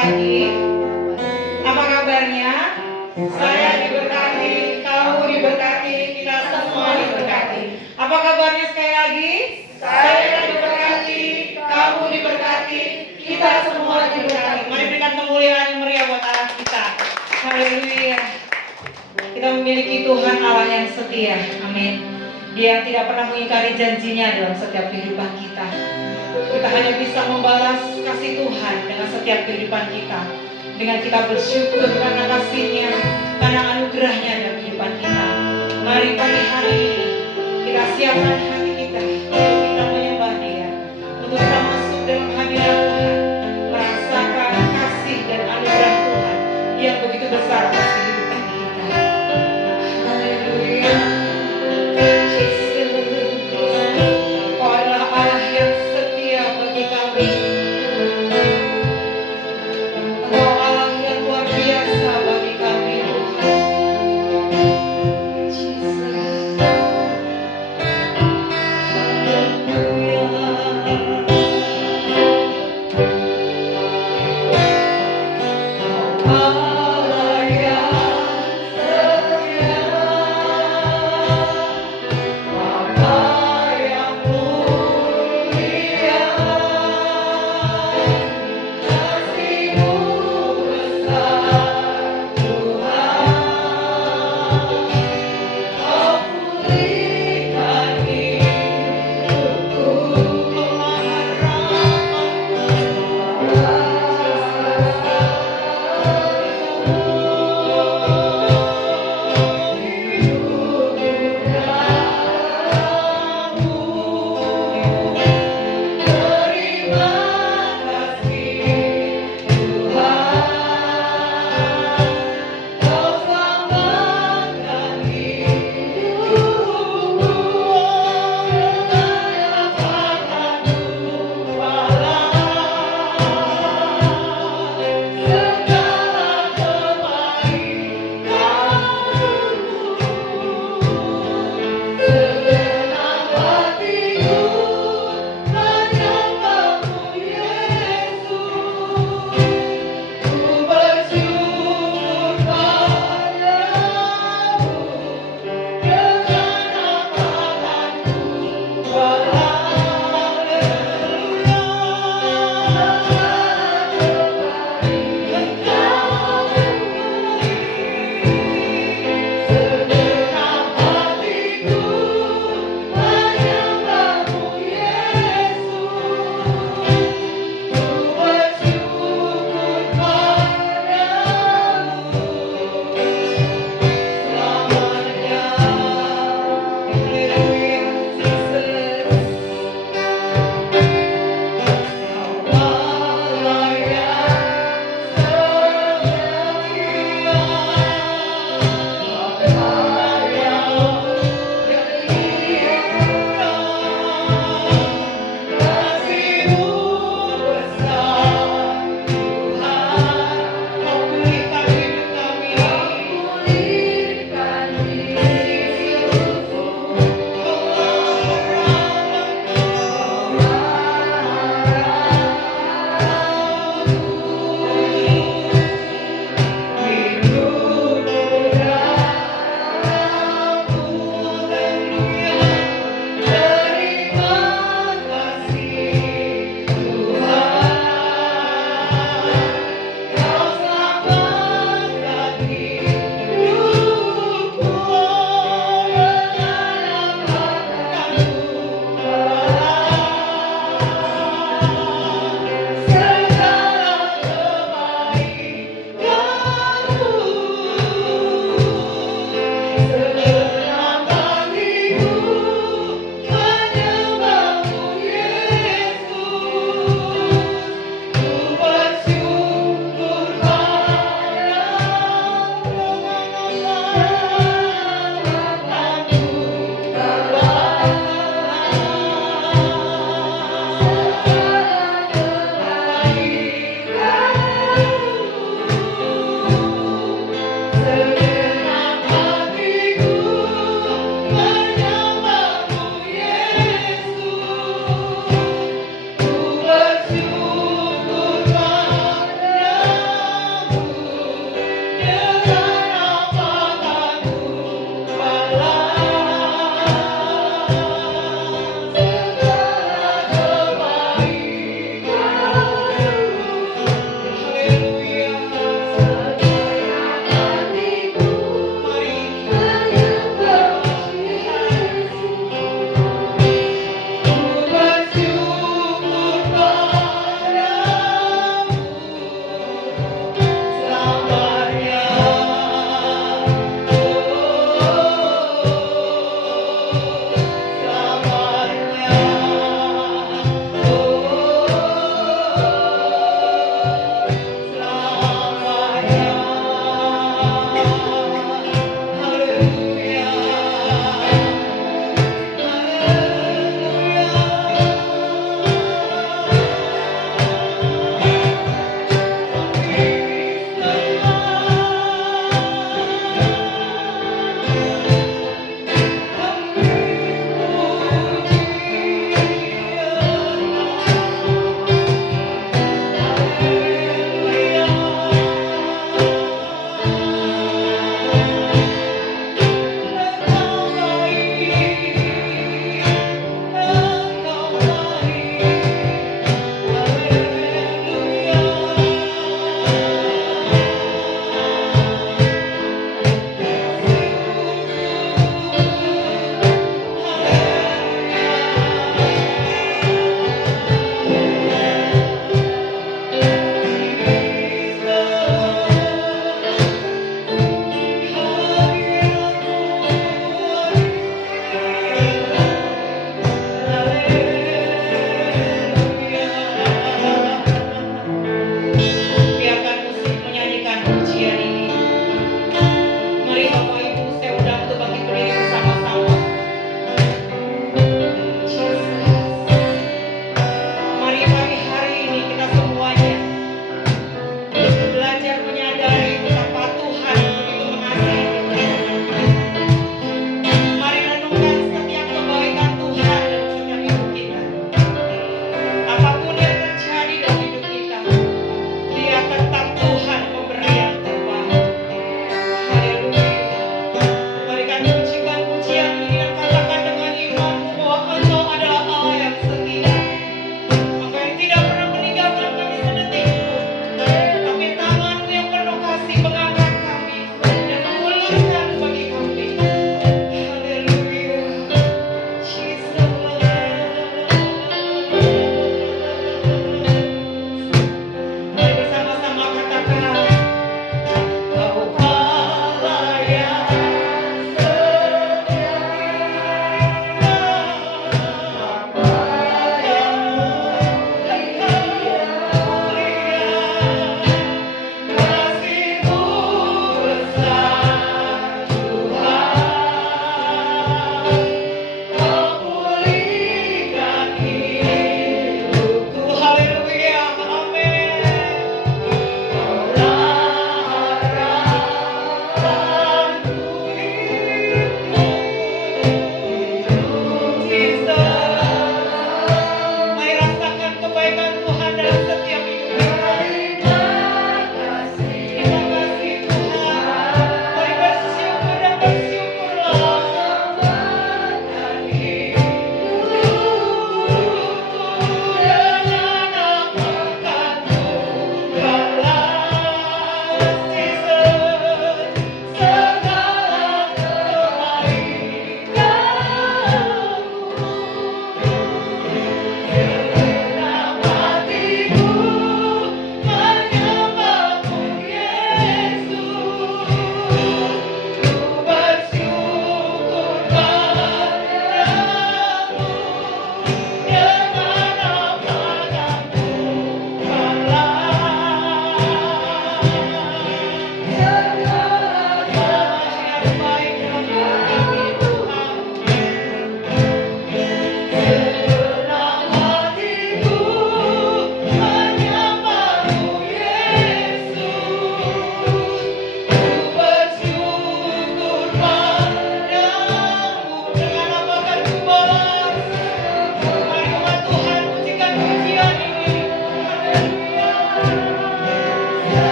pagi. Apa kabarnya? Saya diberkati, kamu diberkati, kita semua diberkati. Apa kabarnya sekali lagi? Saya diberkati, kamu diberkati, kita semua diberkati. Mari berikan kemuliaan yang meriah buat Allah kita. Haleluya. Kita memiliki Tuhan Allah yang setia. Amin. Dia tidak pernah mengingkari janjinya dalam setiap kehidupan kita. Kita hanya bisa membalas kasih Tuhan dengan setiap kehidupan kita, dengan kita bersyukur karena kasih-Nya, karena anugerah-Nya dalam kehidupan kita. Mari pagi hari ini kita siapkan hati kita untuk kita menyembah Dia, untuk kita masuk dalam hadirat Tuhan, merasakan kasih dan anugerah Tuhan yang begitu besar atas kehidupan kita. Haleluya. Kau adalah Allah yang setia bagi kami. Engkau Allah yang luar biasa bagi kami, Tuhan. Jesus.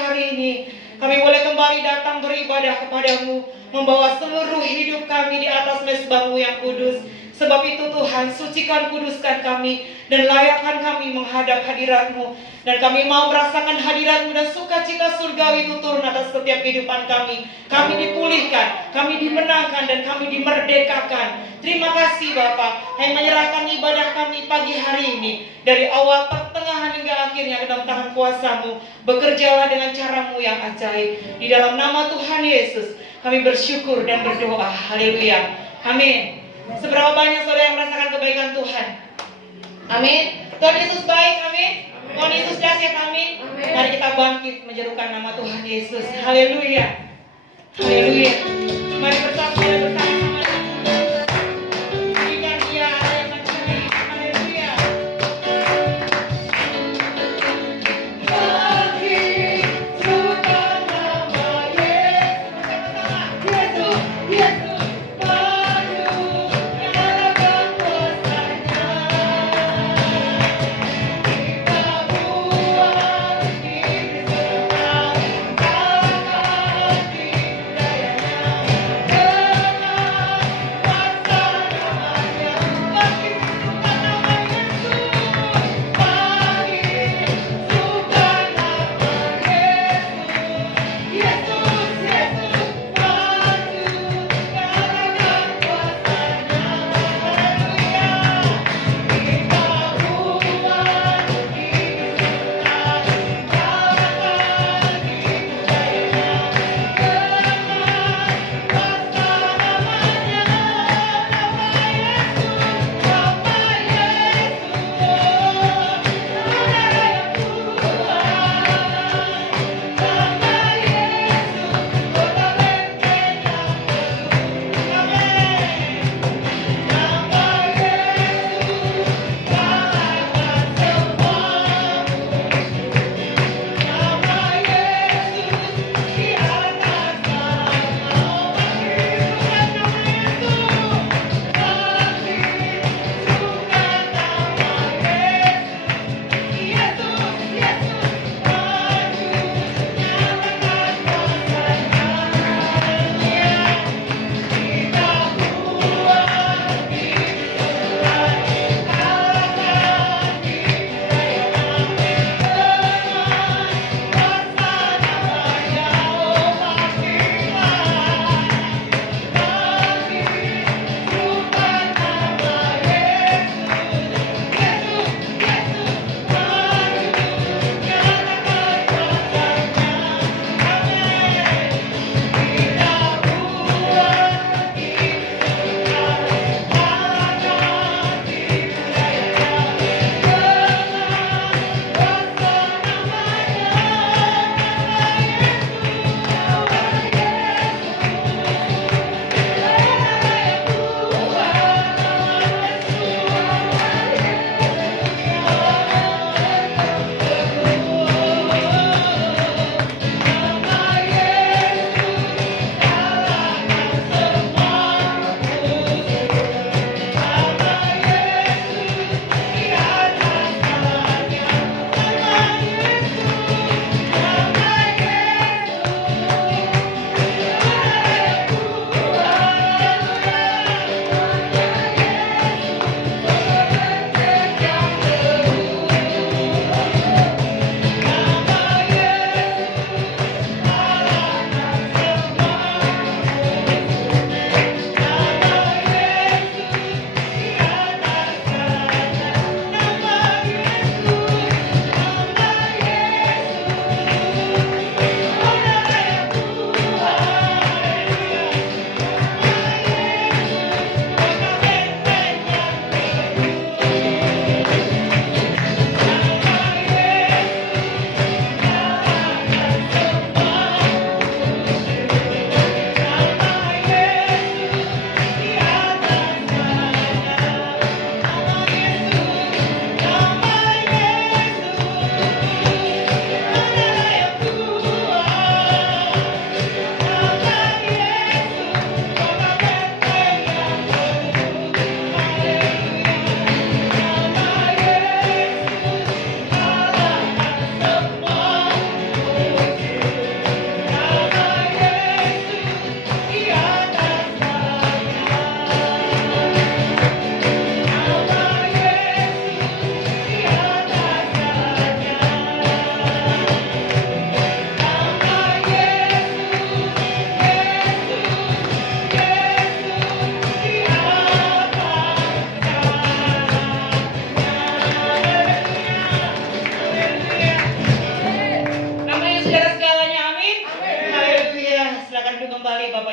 hari ini. Kami boleh kembali datang beribadah kepadamu, membawa seluruh hidup kami di atas mezbah-Mu yang kudus. Sebab itu Tuhan, sucikan, kuduskan kami, dan layakkan kami menghadap hadirat-Mu. Dan kami mau merasakan hadirat-Mu dan sukacita surgawi itu turun atas setiap kehidupan kami. Kami dipulihkan, kami dimenangkan, dan kami dimerdekakan. Terima kasih Bapak. Kami menyerahkan ibadah kami pagi hari ini, dari awal, pertengahan, hingga akhirnya ke dalam tangan kuasa-Mu. Bekerjalah dengan cara-Mu yang ajaib. Di dalam nama Tuhan Yesus, kami bersyukur dan berdoa. Haleluya. Amin. Seberapa banyak saudara yang merasakan kebaikan Tuhan? Amin. Tuhan Yesus baik, amin. Tuhan Yesus dahsyat, amin. Mari kita bangkit menyerukan nama Tuhan Yesus. Haleluya. Haleluya. Mari bersama sama. Berikan Dia ada yang mencuri. Haleluya. Bangkit, serukan nama Yesus. Bersama-sama. Yesus, Yesus.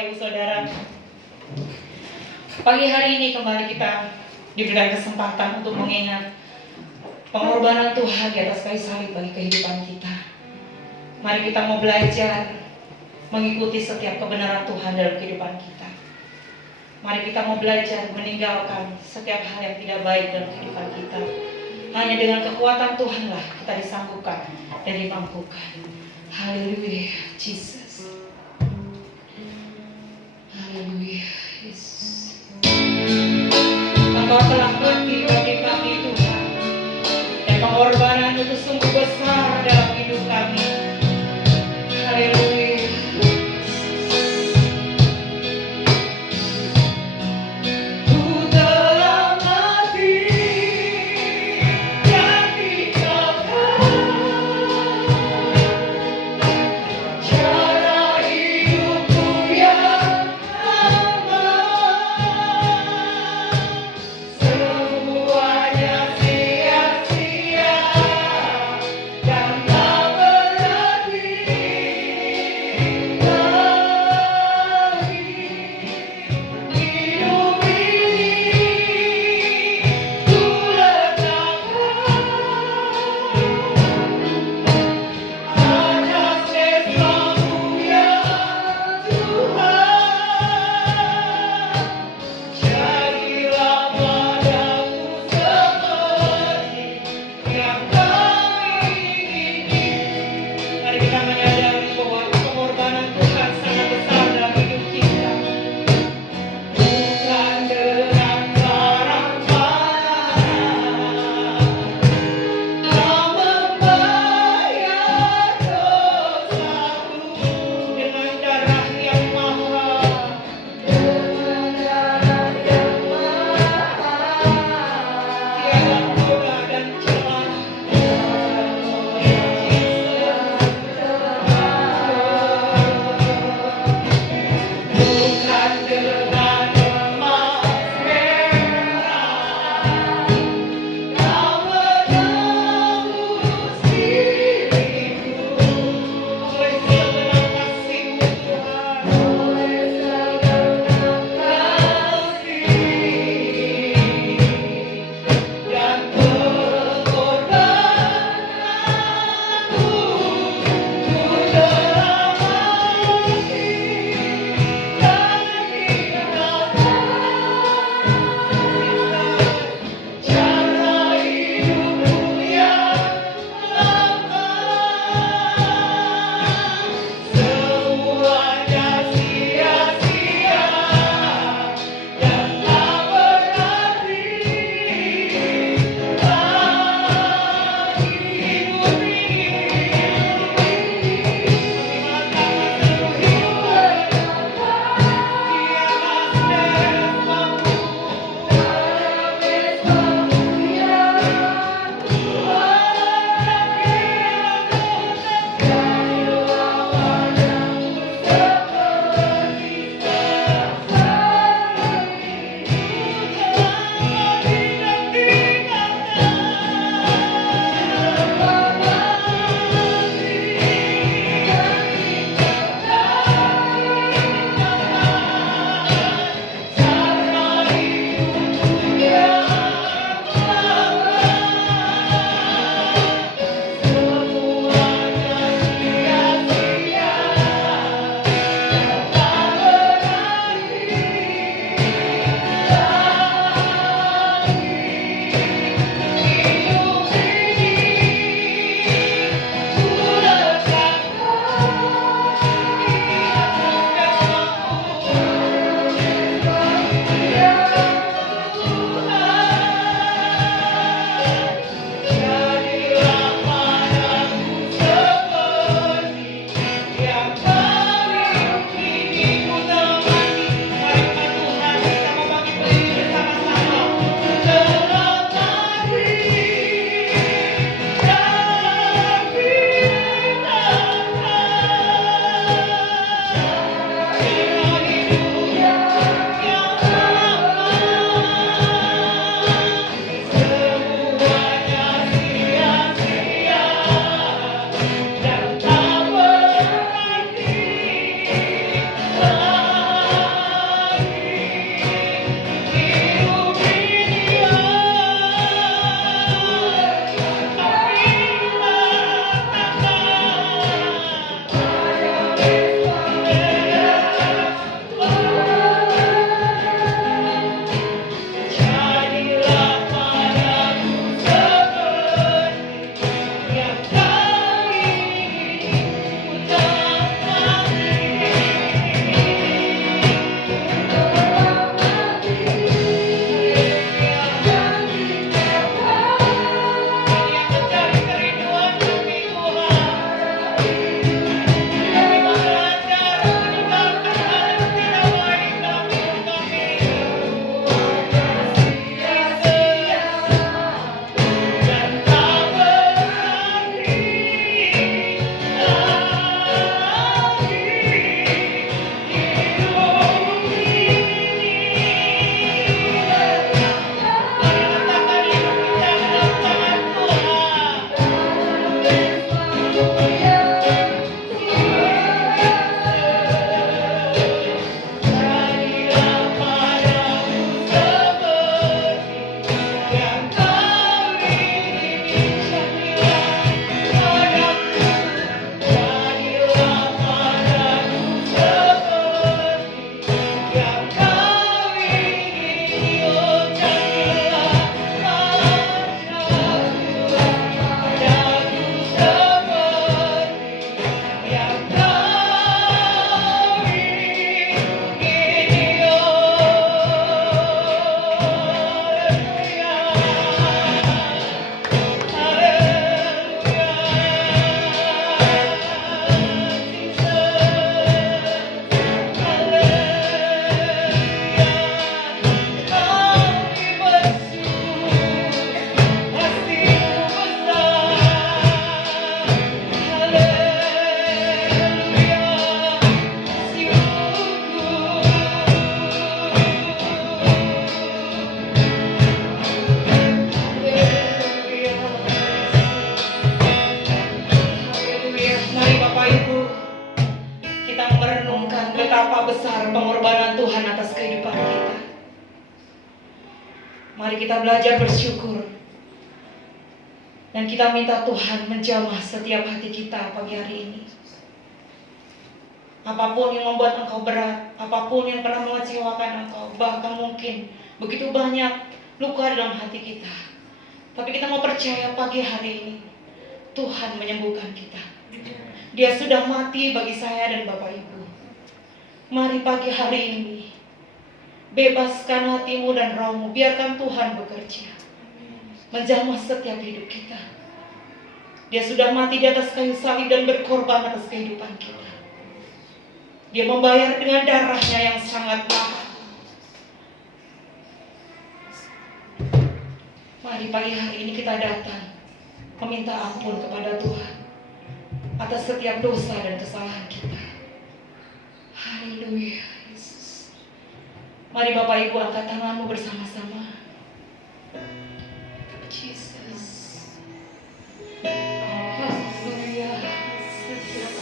Ibu Saudara, pagi hari ini kembali kita diberikan kesempatan untuk mengingat pengorbanan Tuhan di atas kayu salib bagi kehidupan kita. Mari kita mau belajar mengikuti setiap kebenaran Tuhan dalam kehidupan kita. Mari kita mau belajar meninggalkan setiap hal yang tidak baik dalam kehidupan kita. Hanya dengan kekuatan Tuhanlah kita disanggupkan dan dimampukan. Haleluya, Jesus. Haleluya, Yesus. Engkau telah mati bagi kami Tuhan, dan pengorbanan itu sungguh besar dalam hidup kami. Haleluya. Cara betapa besar pengorbanan Tuhan atas kehidupan kita. Mari kita belajar bersyukur. Dan kita minta Tuhan menjamah setiap hati kita pagi hari ini. Apapun yang membuat engkau berat, apapun yang pernah mengecewakan engkau, bahkan mungkin begitu banyak luka dalam hati kita. Tapi kita mau percaya pagi hari ini, Tuhan menyembuhkan kita. Dia sudah mati bagi saya dan Bapak Ibu. Mari pagi hari ini, bebaskan hatimu dan rohmu, biarkan Tuhan bekerja. Menjamah setiap hidup kita. Dia sudah mati di atas kayu salib dan berkorban atas kehidupan kita. Dia membayar dengan darahnya yang sangat mahal. Mari pagi hari ini kita datang meminta ampun kepada Tuhan atas setiap dosa dan kesalahan kita. Haleluya, Yesus. Mari Bapak Ibu angkat tanganmu bersama-sama. Jesus. Haleluya, Yesus.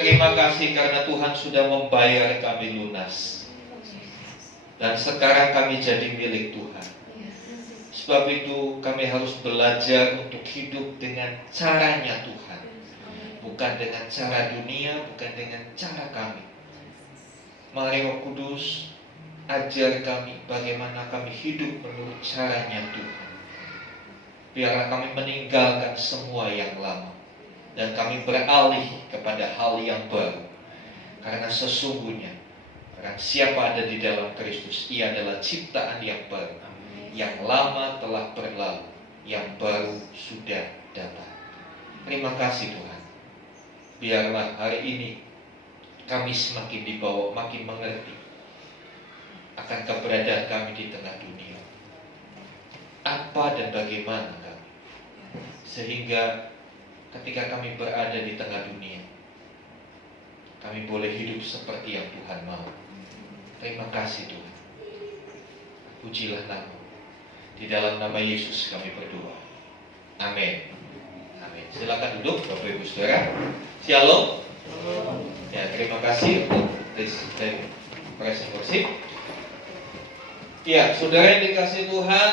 Terima kasih karena Tuhan sudah membayar kami lunas. Dan sekarang kami jadi milik Tuhan. Sebab itu kami harus belajar untuk hidup dengan caranya Tuhan. Bukan dengan cara dunia, bukan dengan cara kami. Mari Roh Kudus, ajar kami bagaimana kami hidup menurut caranya Tuhan. Biarlah kami meninggalkan semua yang lama. Dan kami beralih kepada hal yang baru. Karena sesungguhnya barang siapa ada di dalam Kristus, ia adalah ciptaan yang baru. Yang lama telah berlalu, yang baru sudah datang. Terima kasih Tuhan. Biarlah hari ini kami semakin dibawa, makin mengerti akan keberadaan kami di tengah dunia. Apa siapa dan bagaimana kami. Sehingga ketika kami berada di tengah dunia, kami boleh hidup seperti yang Tuhan mau. Terima kasih Tuhan. Pujilah nama. Di dalam nama Yesus kami berdoa. Amin. Amin. Silakan duduk Bapak Ibu Saudara. Shalom. Ya, terima kasih untuk praise and worship. Ya, saudara yang dikasih Tuhan,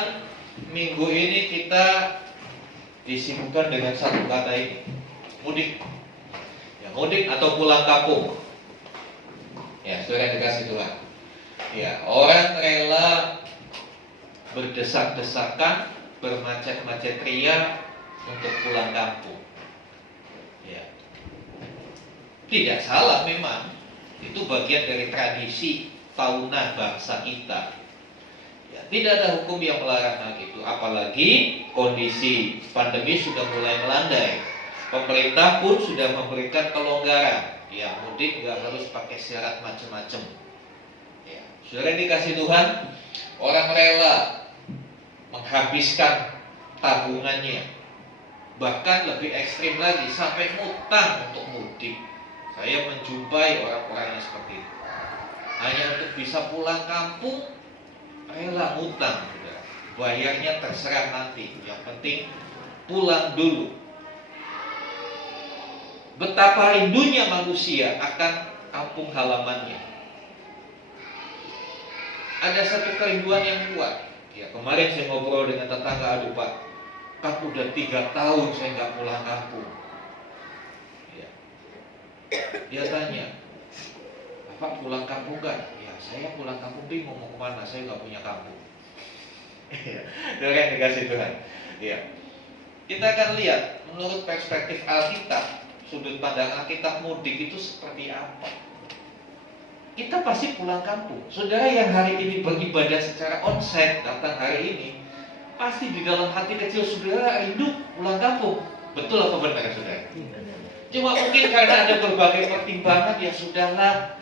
minggu ini kita disibukkan dengan satu kata ini, mudik. Ya, mudik atau pulang kampung. Ya, saudara yang dikasih Tuhan. Ya, orang rela berdesak-desakan, bermacet-macet ria untuk pulang kampung. Ya. Tidak salah memang. Itu bagian dari tradisi tahunan bangsa kita. Ya, tidak ada hukum yang melarang hal itu. Apalagi kondisi pandemi sudah mulai melandai. Pemerintah pun sudah memberikan kelonggaran. Ya, mudik nggak harus pakai syarat macam-macam. Ya, sudah dikasih Tuhan, orang rela menghabiskan tabungannya, bahkan lebih ekstrim lagi sampai ngutang untuk mudik. Saya menjumpai orang-orang yang seperti itu. Hanya untuk bisa pulang kampung, rela ngutang. Bayarnya terserah nanti. Yang penting pulang dulu. Betapa rindunya manusia akan kampung halamannya. Ada satu kerinduan yang kuat. Ya, kemarin saya ngobrol dengan tetangga, aduh Pak, kan udah 3 tahun saya nggak pulang kampung. Ya. Dia tanya, Bapak pulang kampung kan? Ya, saya pulang kampung bingung mau kemana, saya nggak punya kampung. Itu kan dikasih Tuhan. Ya. Kita akan lihat menurut perspektif Alkitab, sudut pandang Alkitab mudik itu seperti apa. Kita pasti pulang kampung. Saudara yang hari ini beribadah secara onsite datang hari ini, pasti di dalam hati kecil saudara rindu pulang kampung. Betul apa benar saudara? Cuma mungkin karena ada berbagai pertimbangan, ya sudahlah,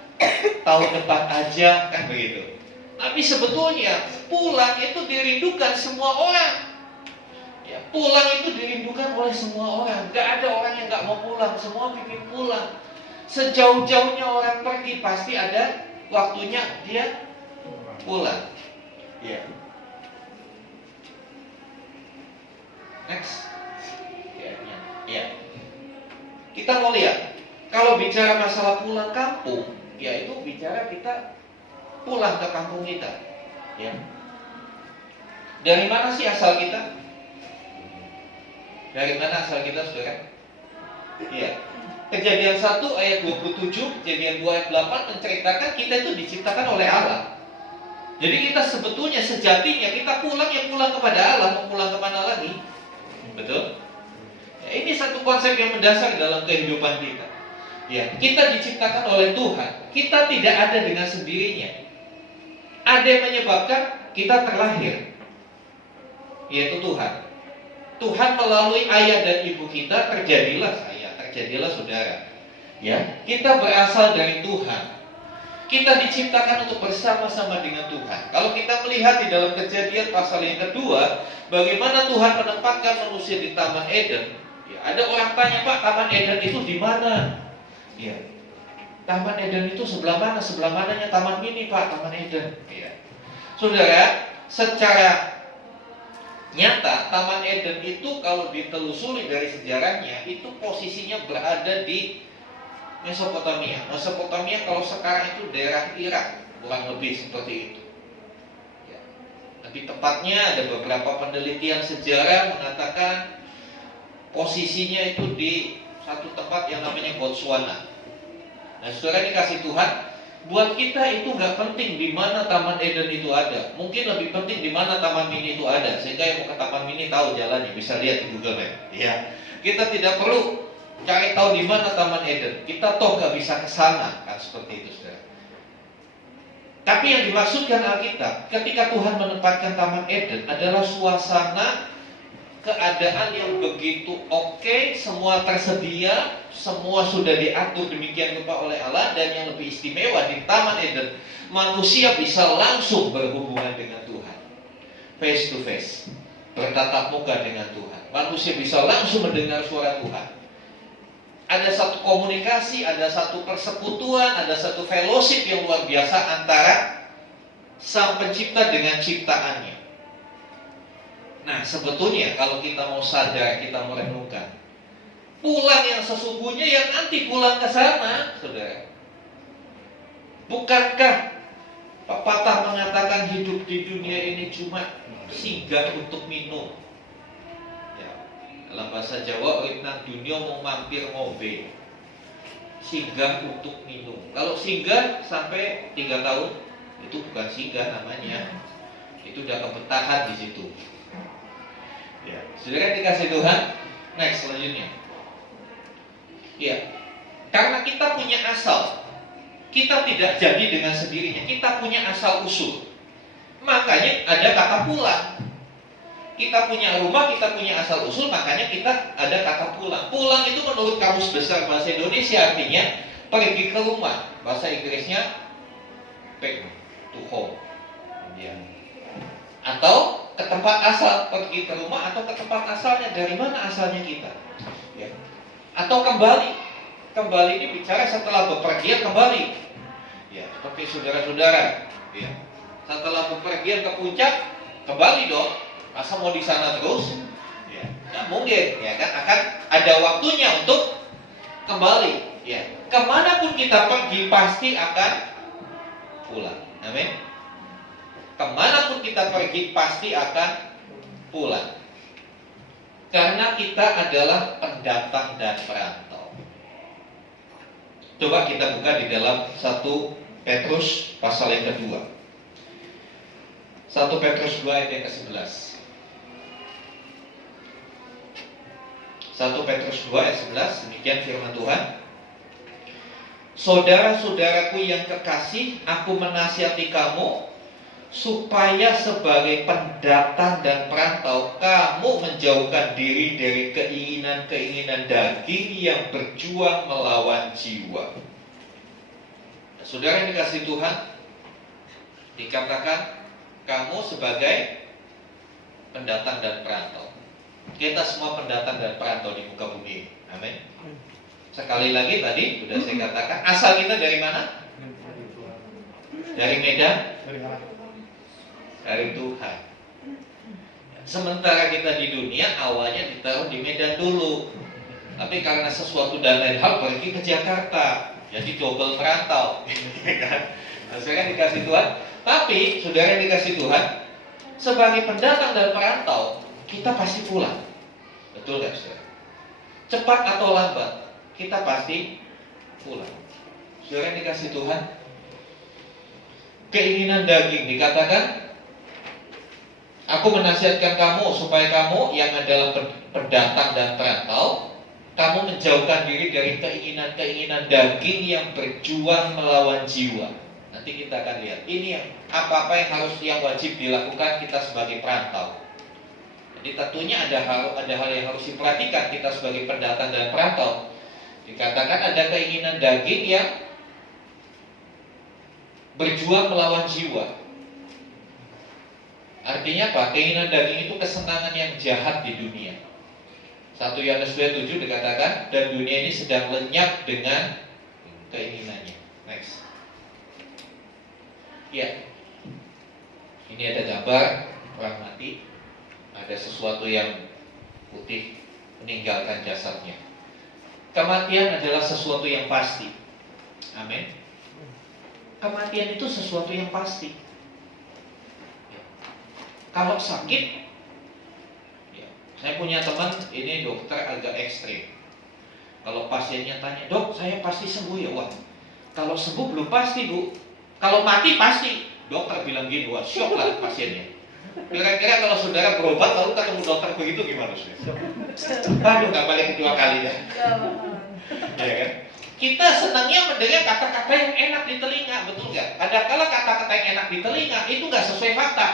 tahun depan aja, kan begitu. Tapi sebetulnya pulang itu dirindukan semua orang. Ya, pulang itu dirindukan oleh semua orang. Gak ada orang yang gak mau pulang, semua ingin pulang. Sejauh-jauhnya orang pergi pasti ada waktunya dia pulang. Ya. Next. Ya. Kita mau lihat, kalau bicara masalah pulang kampung, ya itu bicara kita pulang ke kampung kita. Ya. Dari mana sih asal kita? Dari mana asal kita, saudara? Iya. Kejadian 1 ayat 27, Kejadian 2 ayat 8 menceritakan kita itu diciptakan oleh Allah. Jadi kita sebetulnya sejatinya kita pulang ya pulang kepada Allah, mau pulang kemana lagi? Betul? Ya, ini satu konsep yang mendasar dalam kehidupan kita. Ya, kita diciptakan oleh Tuhan. Kita tidak ada dengan sendirinya. Ada yang menyebabkan kita terlahir, yaitu Tuhan. Tuhan melalui ayah dan ibu kita, terjadilah saya, terjadilah saudara. Ya, kita berasal dari Tuhan. Kita diciptakan untuk bersama-sama dengan Tuhan. Kalau kita melihat di dalam Kejadian pasal yang kedua, bagaimana Tuhan menempatkan manusia di Taman Eden. Ya, ada orang tanya, Pak, Taman Eden itu di mana? Ya, Taman Eden itu sebelah mana? Sebelah mananya Taman Mini, Pak, Taman Eden. Ya. Saudara, secara nyata Taman Eden itu kalau ditelusuri dari sejarahnya, itu posisinya berada di Mesopotamia. Mesopotamia kalau sekarang itu daerah Irak, kurang lebih seperti itu. Ya. Lebih tepatnya ada beberapa penelitian sejarah mengatakan posisinya itu di satu tempat yang namanya Botswana. Nah, saudara dikasih Tuhan, buat kita itu nggak penting di mana Taman Eden itu ada. Mungkin lebih penting di mana Taman Mini itu ada. Sehingga yang mau ke Taman Mini tahu jalannya, bisa lihat di Google Map. Ya, kita tidak perlu cari tahu di mana Taman Eden. Kita toh nggak bisa ke sana, kan seperti itu, saudara. Tapi yang dimaksudkan Alkitab, ketika Tuhan menempatkan Taman Eden adalah suasana keadaan yang begitu oke, semua tersedia, semua sudah diatur demikian rupa oleh Allah. Dan yang lebih istimewa di Taman Eden, manusia bisa langsung berhubungan dengan Tuhan, face to face. bertatap muka dengan Tuhan. Manusia bisa langsung mendengar suara Tuhan. Ada satu komunikasi, ada satu persekutuan, ada satu fellowship yang luar biasa antara Sang Pencipta dengan ciptaannya. Nah, sebetulnya kalau kita mau sadar, kita mau renungkan, pulang yang sesungguhnya yang nanti pulang ke sana, saudara. Bukankah pepatah mengatakan hidup di dunia ini cuma singgah untuk minum? Ya, dalam bahasa Jawa, urip nang dunia mau mampir ngombe. Singgah untuk minum. Kalau singgah sampai 3 tahun, itu bukan singgah namanya. Itu udah kebetahan di situ. Ya, saudara dikasih Tuhan. Next, selanjutnya. Ya, karena kita punya asal. Kita tidak jadi dengan sendirinya. Kita punya asal usul. Makanya ada kata pulang. Kita punya rumah, kita punya asal usul, makanya kita ada kata pulang. Pulang itu menurut Kamus Besar Bahasa Indonesia artinya pergi ke rumah. Bahasa Inggrisnya back to home. Ya. Atau ke tempat asal, pergi ke rumah atau ke tempat asalnya. Dari mana asalnya kita? Ya. Atau kembali. Kembali ini bicara setelah bepergian kembali. Ya, seperti saudara-saudara, ya. Setelah bepergian ke puncak, kembali dong. Masa mau di sana terus? Ya, nggak mungkin, ya kan? Akan ada waktunya untuk kembali. Ya, kemanapun kita pergi pasti akan pulang. Amin. Kemanapun kita pergi pasti akan pulang. Karena kita adalah pendatang dan perantau. Coba kita buka di dalam 1 Petrus pasal yang kedua. 1 Petrus 2 ayat yang ke-11. 1 Petrus 2 ayat 11, demikian firman Tuhan. Saudara-saudaraku yang kekasih, aku menasihati kamu supaya sebagai pendatang dan perantau kamu menjauhkan diri dari keinginan-keinginan daging yang berjuang melawan jiwa. Saudara yang dikasih Tuhan, dikatakan kamu sebagai pendatang dan perantau. Kita semua pendatang dan perantau di muka bumi. Amin. Sekali lagi tadi sudah saya katakan, asal kita dari mana? Dari Medan? Dari Tuhan. Sementara kita di dunia awalnya ditaruh di Medan dulu, tapi karena sesuatu dan lain hal pergi ke Jakarta. Jadi double merantau, kan? Nah, saya kan dikasih Tuhan. Tapi saudara yang dikasih Tuhan, sebagai pendatang dan perantau, kita pasti pulang. Betul nggak, saudara? Cepat atau lambat, kita pasti pulang. Saudara yang dikasih Tuhan, keinginan daging dikatakan, aku menasihatkan kamu supaya kamu yang adalah pendatang dan perantau, kamu menjauhkan diri dari keinginan-keinginan daging yang berjuang melawan jiwa. Nanti kita akan lihat. Ini yang apa-apa yang wajib dilakukan kita sebagai perantau. Jadi tentunya ada hal yang harus diperhatikan kita sebagai pendatang dan perantau. Dikatakan ada keinginan daging yang berjuang melawan jiwa. Artinya apa? Keinginan daging itu kesenangan yang jahat di dunia. 1 Yohanes 2:7 dikatakan, dan dunia ini sedang lenyap dengan keinginannya. Next. Ya, ini ada gambar orang mati, ada sesuatu yang putih meninggalkan jasadnya. Kematian adalah sesuatu yang pasti. Amin. Kematian itu sesuatu yang pasti. Ya. Kalau sakit, saya punya teman, ini dokter agak ekstrim. Kalau pasiennya tanya, dok, saya pasti sembuh ya? Wah, kalau sembuh belum pasti, Bu. Kalau mati pasti. Dokter bilang gini, wah, syok lah pasiennya. Kira-kira kalau saudara berobat lalu ketemu dokter begitu gimana, saudara? Aduh, nggak balik kedua kali ya. Ya kan? Kita senangnya mendengar kata-kata yang enak di telinga, betul nggak? Kadang-kala kata-kata yang enak di telinga itu nggak sesuai fakta.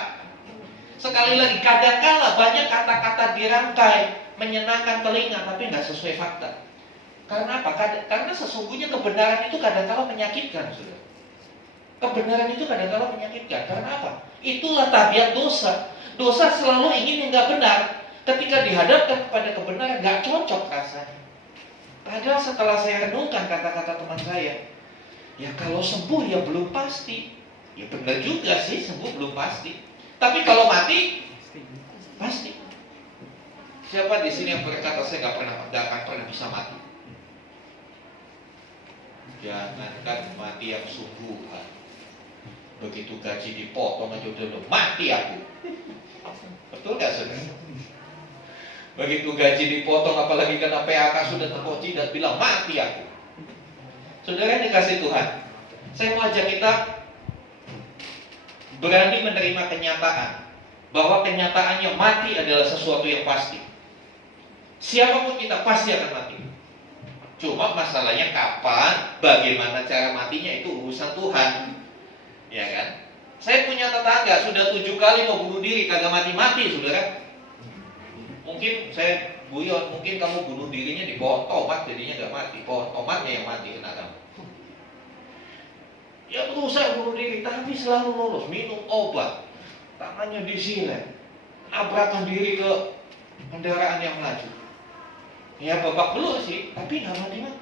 Sekali lagi, kadang-kala banyak kata-kata dirangkai menyenangkan telinga tapi nggak sesuai fakta. Karena apa? Karena sesungguhnya kebenaran itu kadang-kala menyakitkan, saudara. Kebenaran itu kadang-kadang menyakitkan. Karena apa? Itulah tabiat dosa. Dosa selalu ingin yang nggak benar. Ketika dihadapkan kepada kebenaran, nggak cocok rasanya. Padahal setelah saya renungkan kata-kata teman saya, ya kalau sembuh ya belum pasti. Ya benar juga sih, sembuh belum pasti. Tapi kalau mati, pasti. Siapa di sini yang berkata saya nggak akan pernah bisa mati? Jangankan mati yang sungguhan, begitu gaji dipotong aja udah mati aku. Betul nggak saudara? Begitu gaji dipotong, apalagi kena PHK sudah terkunci dan bilang mati aku. Saudara yang dikasih Tuhan, saya mau ajak kita berani menerima kenyataan bahwa kenyataannya mati adalah sesuatu yang pasti. Siapapun kita pasti akan mati. Cuma masalahnya kapan, bagaimana cara matinya itu urusan Tuhan. Ya kan? Saya punya tetangga sudah 7 kali mau bunuh diri, kagak mati-mati, saudara. Mungkin saya guyon, mungkin kamu bunuh dirinya di pohon tomat jadinya gak mati, pohon tomatnya yang mati kena kamu. Ya berusaha bunuh diri, tapi selalu lolos, minum obat, tangannya disilet, nabrakan diri ke kendaraan yang melaju. Ya babak belur sih, tapi gak mati-mati.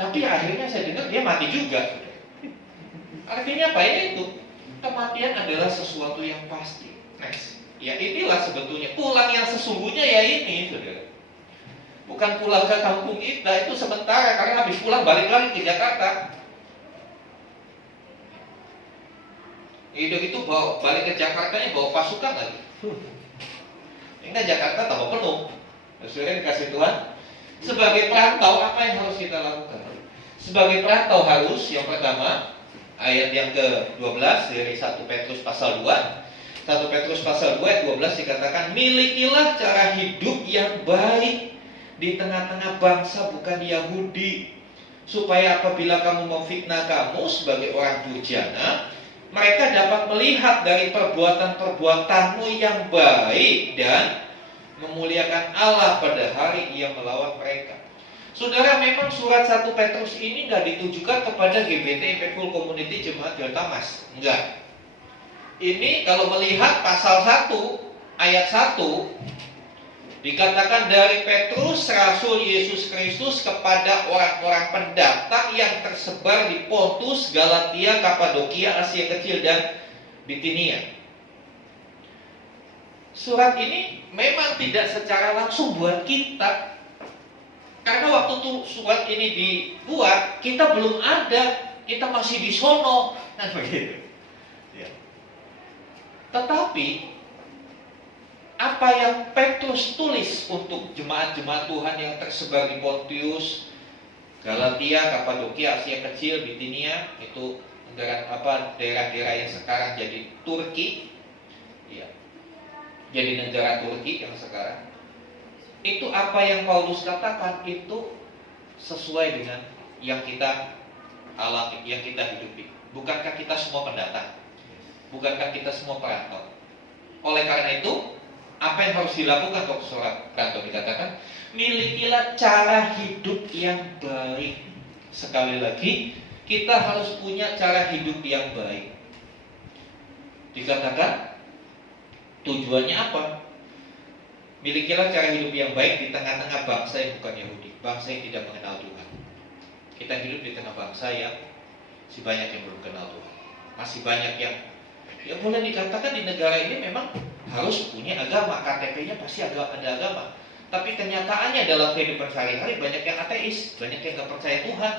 Tapi akhirnya saya dengar dia mati juga. Artinya apa ya itu? Kematian adalah sesuatu yang pasti. Next. Ya inilah sebetulnya pulang yang sesungguhnya ya ini, saudara. Bukan pulang ke kampung kita, itu sementara karena habis pulang balik lagi ke Jakarta. Hidup itu bawa balik ke Jakarta bawa pasukan lagi. Enggak, Jakarta tambah penuh. Saudara dikasih Tuhan. Sebagai perantau apa yang harus kita lakukan? Sebagai perantau harus yang pertama ayat yang ke-12 dari 1 Petrus pasal 2. 1 Petrus pasal 2 ayat 12 dikatakan, milikilah cara hidup yang baik di tengah-tengah bangsa bukan Yahudi, supaya apabila kamu memfitnah kamu sebagai orang durjana, mereka dapat melihat dari perbuatan-perbuatanmu yang baik dan memuliakan Allah pada hari Ia melawan mereka. Saudara, memang surat 1 Petrus ini nggak ditujukan kepada GBT Faithful Community Jemaat Delta Mas, enggak. Ini kalau melihat pasal 1 ayat 1 dikatakan dari Petrus Rasul Yesus Kristus kepada orang-orang pendatang yang tersebar di Pontus, Galatia, Kapadokia, Asia Kecil dan Bitinia. Surat ini memang tidak secara langsung buat kita. Karena waktu itu surat ini dibuat, kita belum ada, kita masih di sono, kan begitu. Ya. Tetapi apa yang Petrus tulis untuk jemaat-jemaat Tuhan yang tersebar di Pontius, Galatia, Kapadokia, Asia Kecil, Bitinia, itu daerah-daerah yang sekarang jadi Turki, ya, jadi negara Turki yang sekarang. Itu apa yang Paulus katakan itu sesuai dengan yang kita alami, yang kita hidupi. Bukankah kita semua pendatang? Bukankah kita semua perantau? Oleh karena itu, apa yang harus dilakukan untuk seorang perantau? Dikatakan, milikilah cara hidup yang baik. Sekali lagi, kita harus punya cara hidup yang baik. Dikatakan, tujuannya apa? Milikilah cara hidup yang baik di tengah-tengah bangsa yang bukan Yahudi, bangsa yang tidak mengenal Tuhan. Kita hidup di tengah bangsa yang masih banyak yang belum kenal Tuhan. Masih banyak yang boleh dikatakan di negara ini memang harus punya agama, KTP-nya pasti ada agama. Tapi kenyataannya dalam kehidupan sehari-hari banyak yang ateis, banyak yang gak percaya Tuhan.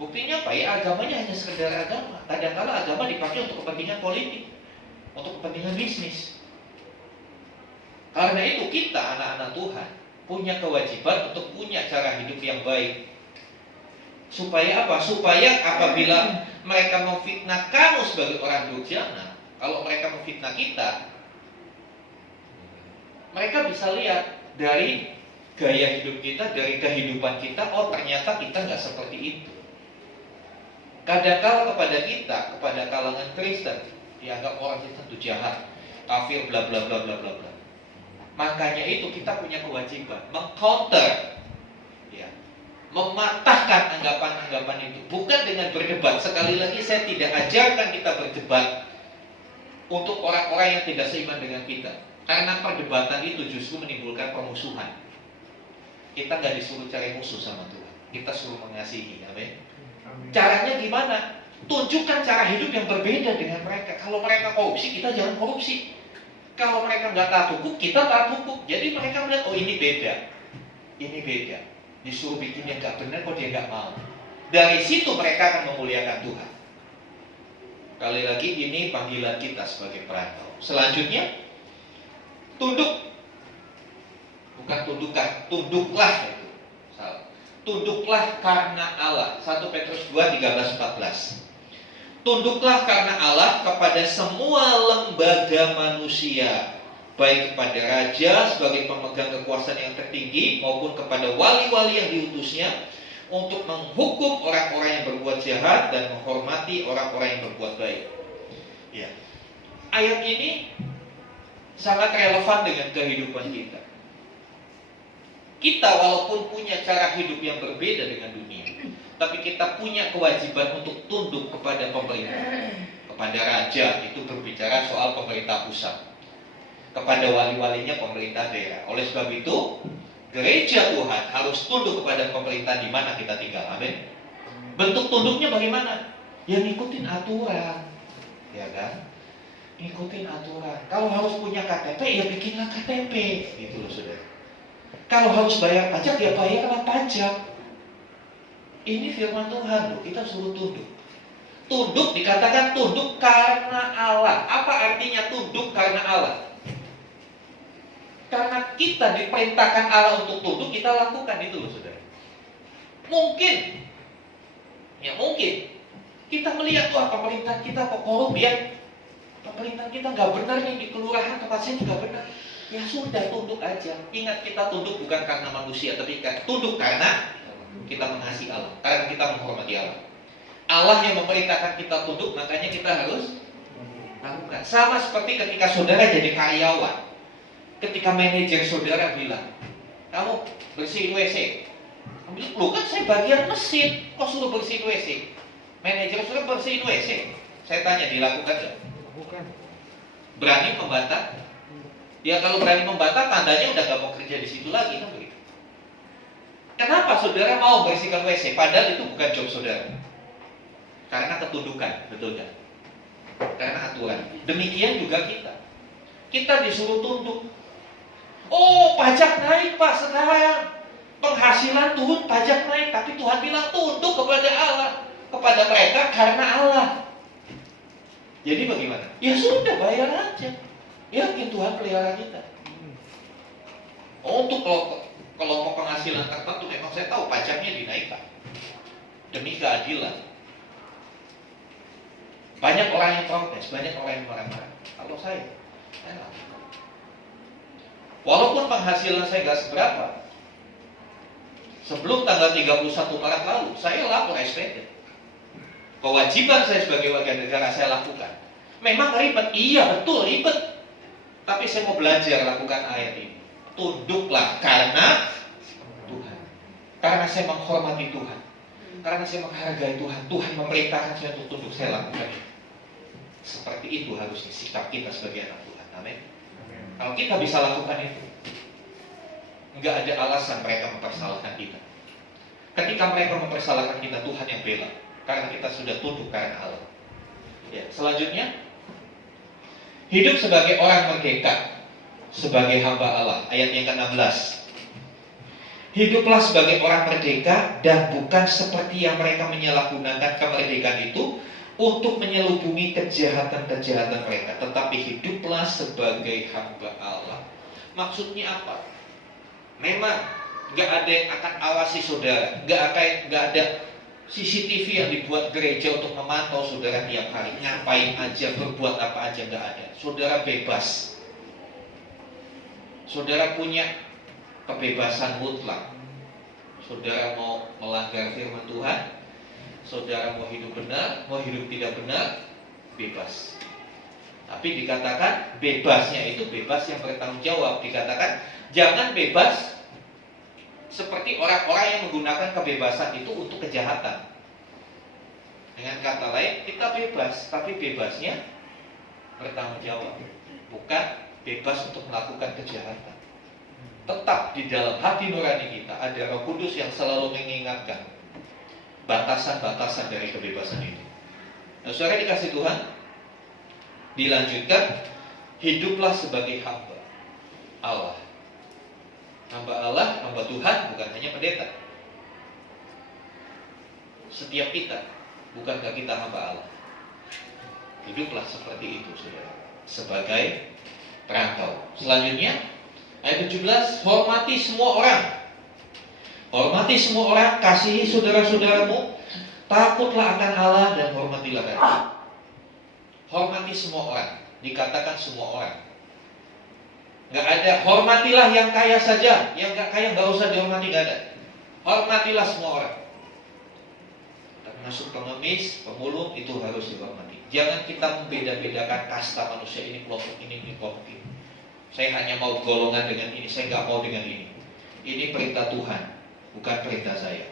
Buktinya apa ya? Agamanya hanya sekedar agama. Kadang-kala agama dipakai untuk kepentingan politik, untuk kepentingan bisnis. Karena itu kita anak-anak Tuhan punya kewajiban untuk punya cara hidup yang baik. Supaya apa? Supaya apabila mereka memfitnah kamu sebagai orang durjana, kalau mereka memfitnah kita, mereka bisa lihat dari gaya hidup kita, dari kehidupan kita, oh ternyata kita nggak seperti itu. Kadang-kala kepada kita, kepada kalangan Kristen, dianggap orang Kristen itu jahat, kafir, bla bla bla bla bla bla. Makanya itu kita punya kewajiban mengcounter, ya, mematahkan anggapan-anggapan itu, bukan dengan berdebat. Sekali lagi saya tidak ajarkan kita berdebat untuk orang-orang yang tidak seiman dengan kita, karena perdebatan itu justru menimbulkan permusuhan. Kita nggak disuruh cari musuh sama Tuhan, kita suruh mengasihi. Amin. Caranya gimana? Tunjukkan cara hidup yang berbeda dengan mereka. Kalau mereka korupsi, kita jangan korupsi. Kalau mereka nggak taat hukum, kita taat hukum. Jadi mereka melihat, oh ini beda, ini beda. Disuruh bikin yang nggak benar, kok dia nggak mau. Dari situ mereka akan memuliakan Tuhan. Kali lagi ini panggilan kita sebagai perantau. Selanjutnya, tunduk. Bukan tundukkan, tunduklah itu. Salah. Tunduklah karena Allah. 1 Petrus 2, 13, 14. Tunduklah karena Allah kepada semua lembaga manusia, baik kepada raja sebagai pemegang kekuasaan yang tertinggi, maupun kepada wali-wali yang diutusnya, untuk menghukum orang-orang yang berbuat jahat dan menghormati orang-orang yang berbuat baik. Ya. Ayat ini sangat relevan dengan kehidupan kita. Kita walaupun punya cara hidup yang berbeda dengan dunia, tapi kita punya kewajiban untuk tunduk kepada pemerintah. Kepada raja, itu berbicara soal pemerintah pusat. Kepada wali-walinya pemerintah daerah. Oleh sebab itu, gereja Tuhan harus tunduk kepada pemerintah di mana kita tinggal. Amin. Bentuk tunduknya bagaimana? Ya ngikutin aturan. Ya kan? Ngikutin aturan. Kalau harus punya KTP, ya bikinlah KTP. Gitu loh, saudara. Kalau harus bayar pajak, ya bayarlah pajak. Ini firman Tuhan loh, kita suruh tunduk. Tunduk dikatakan tunduk karena Allah. Apa artinya tunduk karena Allah? Karena kita diperintahkan Allah untuk tunduk, kita lakukan itu loh, saudara. Mungkin, ya mungkin kita melihat, wah pemerintah kita kok korup ya, pemerintah kita nggak benar nih, di kelurahan tempat sini nggak benar. Ya sudah, tunduk aja. Ingat, kita tunduk bukan karena manusia, tapi tunduk karena kita mengasihi Allah, karena kita menghormati Allah. Allah yang memerintahkan kita tunduk, makanya kita harus lakukan. Sama seperti ketika saudara jadi karyawan. Ketika manajer saudara bilang, kamu bersihin WC. Kamu bilang, loh kan saya bagian mesin, kok suruh bersihin WC? Manajer saudara bersihin WC. Saya tanya, dilakukan nggak? Bukan. Berani membantah? Ya kalau berani membantah, tandanya udah gak mau kerja di situ lagi, kan begitu. Kenapa saudara mau bersihkan WC? Padahal itu bukan job saudara. Karena ketundukan, betul kan? Karena aturan. Demikian juga kita. Kita disuruh tunduk. Oh, pajak naik Pak sekarang. Penghasilan turun, pajak naik. Tapi Tuhan bilang tunduk kepada Allah. Kepada mereka karena Allah. Jadi bagaimana? Ya sudah, bayar aja. Yakin Tuhan pelihara kita. Untuk kelompok penghasilan tertentu, memang saya tahu pajaknya dinaikkan demi keadilan. Banyak orang yang protes, banyak orang yang marah-marah. Kalau saya lakukan. Walaupun penghasilan saya nggak seberapa, sebelum tanggal 31 Maret lalu, saya lapor SPT. Kewajiban saya sebagai warga negara saya lakukan. Memang ribet, iya betul ribet. Tapi saya mau belajar lakukan ayat ini. Tunduklah karena Tuhan. Karena saya menghormati Tuhan. Karena saya menghargai Tuhan. Tuhan memerintahkan saya untuk tunduk, saya lakukan itu. Seperti itu harusnya sikap kita sebagai anak Tuhan. Amin. Kalau kita bisa lakukan itu, nggak ada alasan mereka mempersalahkan kita. Ketika mereka mempersalahkan kita, Tuhan yang bela. Karena kita sudah tunduk karena Allah. Ya, selanjutnya, hidup sebagai orang merdeka, sebagai hamba Allah. Ayat yang ke-16. Hiduplah sebagai orang merdeka dan bukan seperti yang mereka menyalahgunakan kemerdekaan itu untuk menyelubungi kejahatan-kejahatan mereka, tetapi hiduplah sebagai hamba Allah. Maksudnya apa? Memang gak ada yang akan awasi saudara, gak ada CCTV yang dibuat gereja untuk memantau saudara tiap hari, ngapain aja, berbuat apa aja, gak ada. Saudara bebas. Saudara punya kebebasan mutlak. Saudara mau melanggar firman Tuhan, saudara mau hidup benar, mau hidup tidak benar, bebas. Tapi dikatakan bebasnya itu bebas yang bertanggung jawab. Dikatakan jangan bebas Seperti orang-orang yang menggunakan kebebasan itu untuk kejahatan. Dengan kata lain, kita bebas, tapi bebasnya bertanggung jawab, bukan bebas untuk melakukan kejahatan. Tetap di dalam hati nurani kita ada Roh Kudus yang selalu mengingatkan batasan-batasan dari kebebasan itu. Nah, saudara dikasih Tuhan, dilanjutkan, hiduplah sebagai hamba Allah. Hamba Allah, hamba Tuhan, bukan hanya pendeta. Setiap kita, bukankah kita hamba Allah? Hiduplah seperti itu, saudara, sebagai perantau. Selanjutnya, ayat 17, hormati semua orang. Hormati semua orang, kasihi saudara-saudaramu, takutlah akan Allah dan hormatilah mereka. Hormati semua orang, dikatakan semua orang. Gak ada hormatilah yang kaya saja, yang gak kaya gak usah dihormati, gak ada. Hormatilah semua orang, termasuk pengemis, pemulung, itu harus dihormati. Jangan kita membeda-bedakan kasta manusia, ini kelompok ini kelompok ini. Saya hanya mau golongan dengan ini, saya gak mau dengan ini. Ini perintah Tuhan, bukan perintah saya.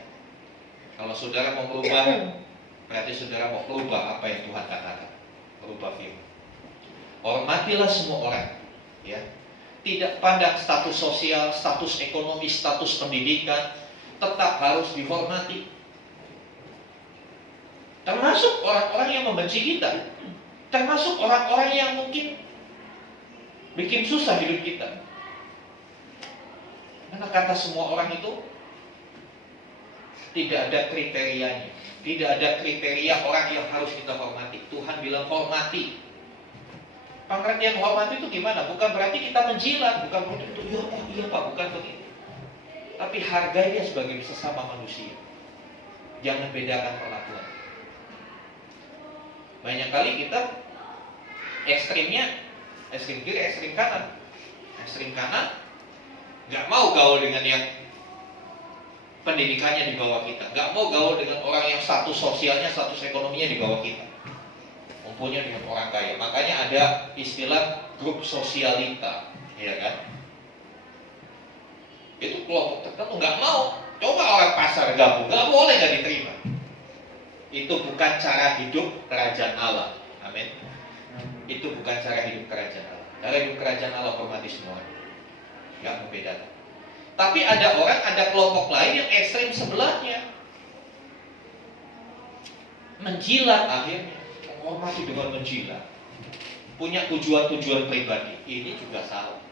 Kalau saudara mau berubah, berarti saudara mau berubah apa yang Tuhan katakan, berubah firman. Hormatilah semua orang, ya. Tidak pandang status sosial, status ekonomi, status pendidikan, tetap harus dihormati. Termasuk orang-orang yang membenci kita, termasuk orang-orang yang mungkin bikin susah hidup kita. Karena kata semua orang itu tidak ada kriterianya, tidak ada kriteria orang yang harus kita hormati. Tuhan bilang hormati. Pengertian hormati itu gimana? Bukan berarti kita menjilat, bukan berarti itu iya Pak, bukan begitu. Tapi hargai dia sebagai sesama manusia. Jangan bedakan perlakuan. Banyak kali kita ekstrimnya, ekstrim kiri, ekstrim kanan. Ekstrim kanan nggak mau gaul dengan yang pendidikannya di bawah kita, nggak mau gaul dengan orang yang status sosialnya, status ekonominya di bawah kita, mempunyai dengan orang kaya. Makanya ada istilah grup sosialita, ya kan? Itu kelompok tertentu nggak mau. Coba orang pasar gabung, nggak boleh, nggak diterima. Itu bukan cara hidup kerajaan Allah. Amin. Itu bukan cara hidup kerajaan Allah. Cara hidup kerajaan Allah hormati semua, nggak membedakan. Tapi ada orang, ada kelompok lain yang ekstrim sebelahnya, menjilat akhirnya, menghormati dengan menjilat, punya tujuan-tujuan pribadi. Ini juga salah.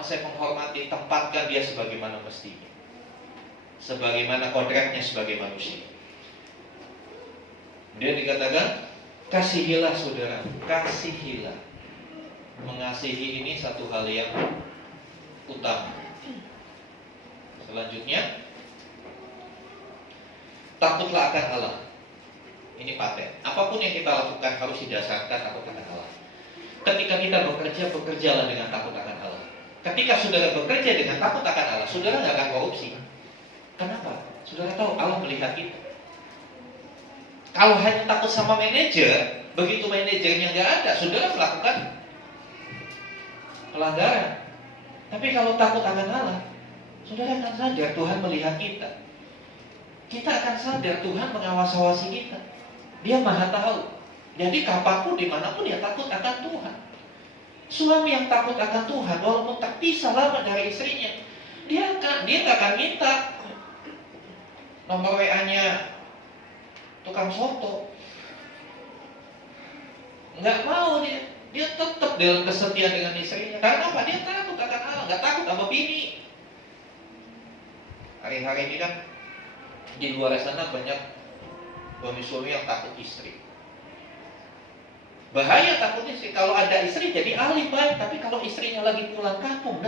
Saya menghormati, tempatkan dia sebagaimana mestinya, sebagaimana kodratnya sebagai manusia. Dia dikatakan, kasihilah saudara, kasihilah. Mengasihi ini satu hal yang utama. Selanjutnya, takutlah akan Allah. Ini paten. Apapun yang kita lakukan harus didasarkan takut akan Allah. Ketika kita bekerja, bekerjalah dengan takut akan Allah. Ketika saudara bekerja dengan takut akan Allah, saudara nggak akan korupsi. Kenapa? Saudara tahu Allah melihat kita. Kalau hanya takut sama manajer, begitu manajernya nggak ada, saudara melakukan pelanggaran. Tapi kalau takut akan Allah, saudara akan sadar Tuhan melihat kita. Kita akan sadar Tuhan mengawasi kita. Dia maha tahu. Jadi kapanpun, dimanapun dia takut akan Tuhan. Suami yang takut akan Tuhan, walaupun terpisah lama dari istrinya, dia nggak akan minta nomor WA-nya tukang soto. Nggak mau dia. Dia tetap dalam kesetiaan dengan istrinya. Karena apa? Dia takut akan Allah, nggak takut sama bini. Hari-hari ini kan di luar sana banyak suami-suami yang takut istri. Bahaya takut istri. Kalau ada istri jadi ahli baik, tapi kalau istrinya lagi pulang kampung,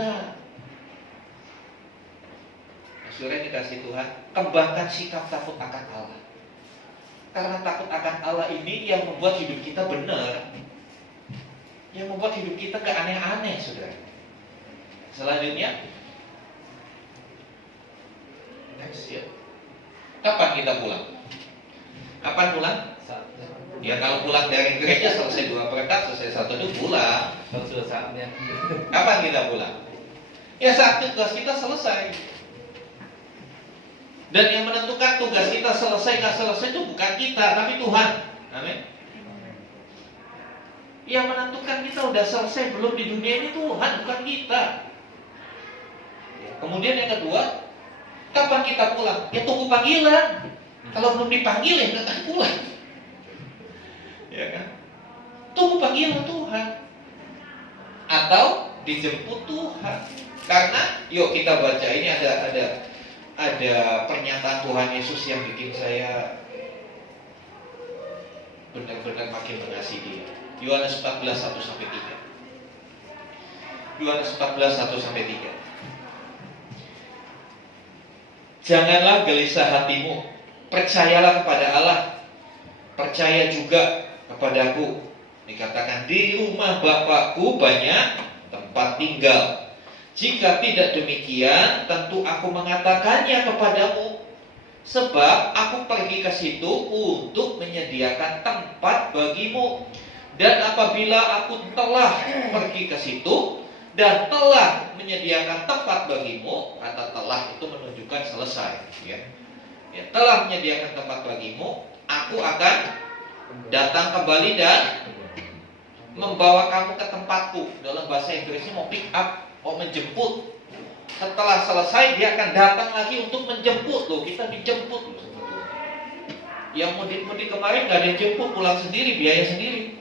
saudara dikasih Tuhan, kembangkan sikap takut akan Allah. Karena takut akan Allah ini yang membuat hidup kita benar, yang membuat hidup kita gak aneh-aneh, saudara. Selanjutnya, next ya. Kapan kita pulang? Kapan pulang? Ya kalau pulang dari gereja selesai 2 perekat, selesai 1 itu pulang. Sudah saatnya. Kapan kita pulang? Ya saat tugas kita selesai. Dan yang menentukan tugas kita selesai nggak selesai itu bukan kita, tapi Tuhan. Amin. Yang menentukan kita udah selesai belum di dunia ini Tuhan, bukan kita. Kemudian yang kedua, kapan kita pulang? Ya tunggu panggilan. Kalau belum dipanggil ya nggak akan pulang. Ya kan? Tunggu panggilan Tuhan. Atau dijemput Tuhan. Karena yuk kita baca ini ada pernyataan Tuhan Yesus yang bikin saya benar-benar makin mengasihi Dia. Yohanes 14 1-3. Yohanes 14 1-3. Janganlah gelisah hatimu, percayalah kepada Allah, percaya juga kepadaku. Dikatakan di rumah Bapakku banyak tempat tinggal. Jika tidak demikian, tentu aku mengatakannya kepadamu. Sebab aku pergi ke situ untuk menyediakan tempat bagimu. Dan apabila aku telah pergi ke situ dan telah menyediakan tempat bagimu, kata telah itu menunjukkan selesai, ya. Ya, telah menyediakan tempat bagimu, aku akan datang kembali dan membawa kamu ke tempatku. Dalam bahasa Inggrisnya mau pick up, mau menjemput. Setelah selesai dia akan datang lagi untuk menjemput. Loh, kita dijemput loh sebetulnya. Yang mudik-mudik kemarin gak ada yang jemput, pulang sendiri, biaya sendiri.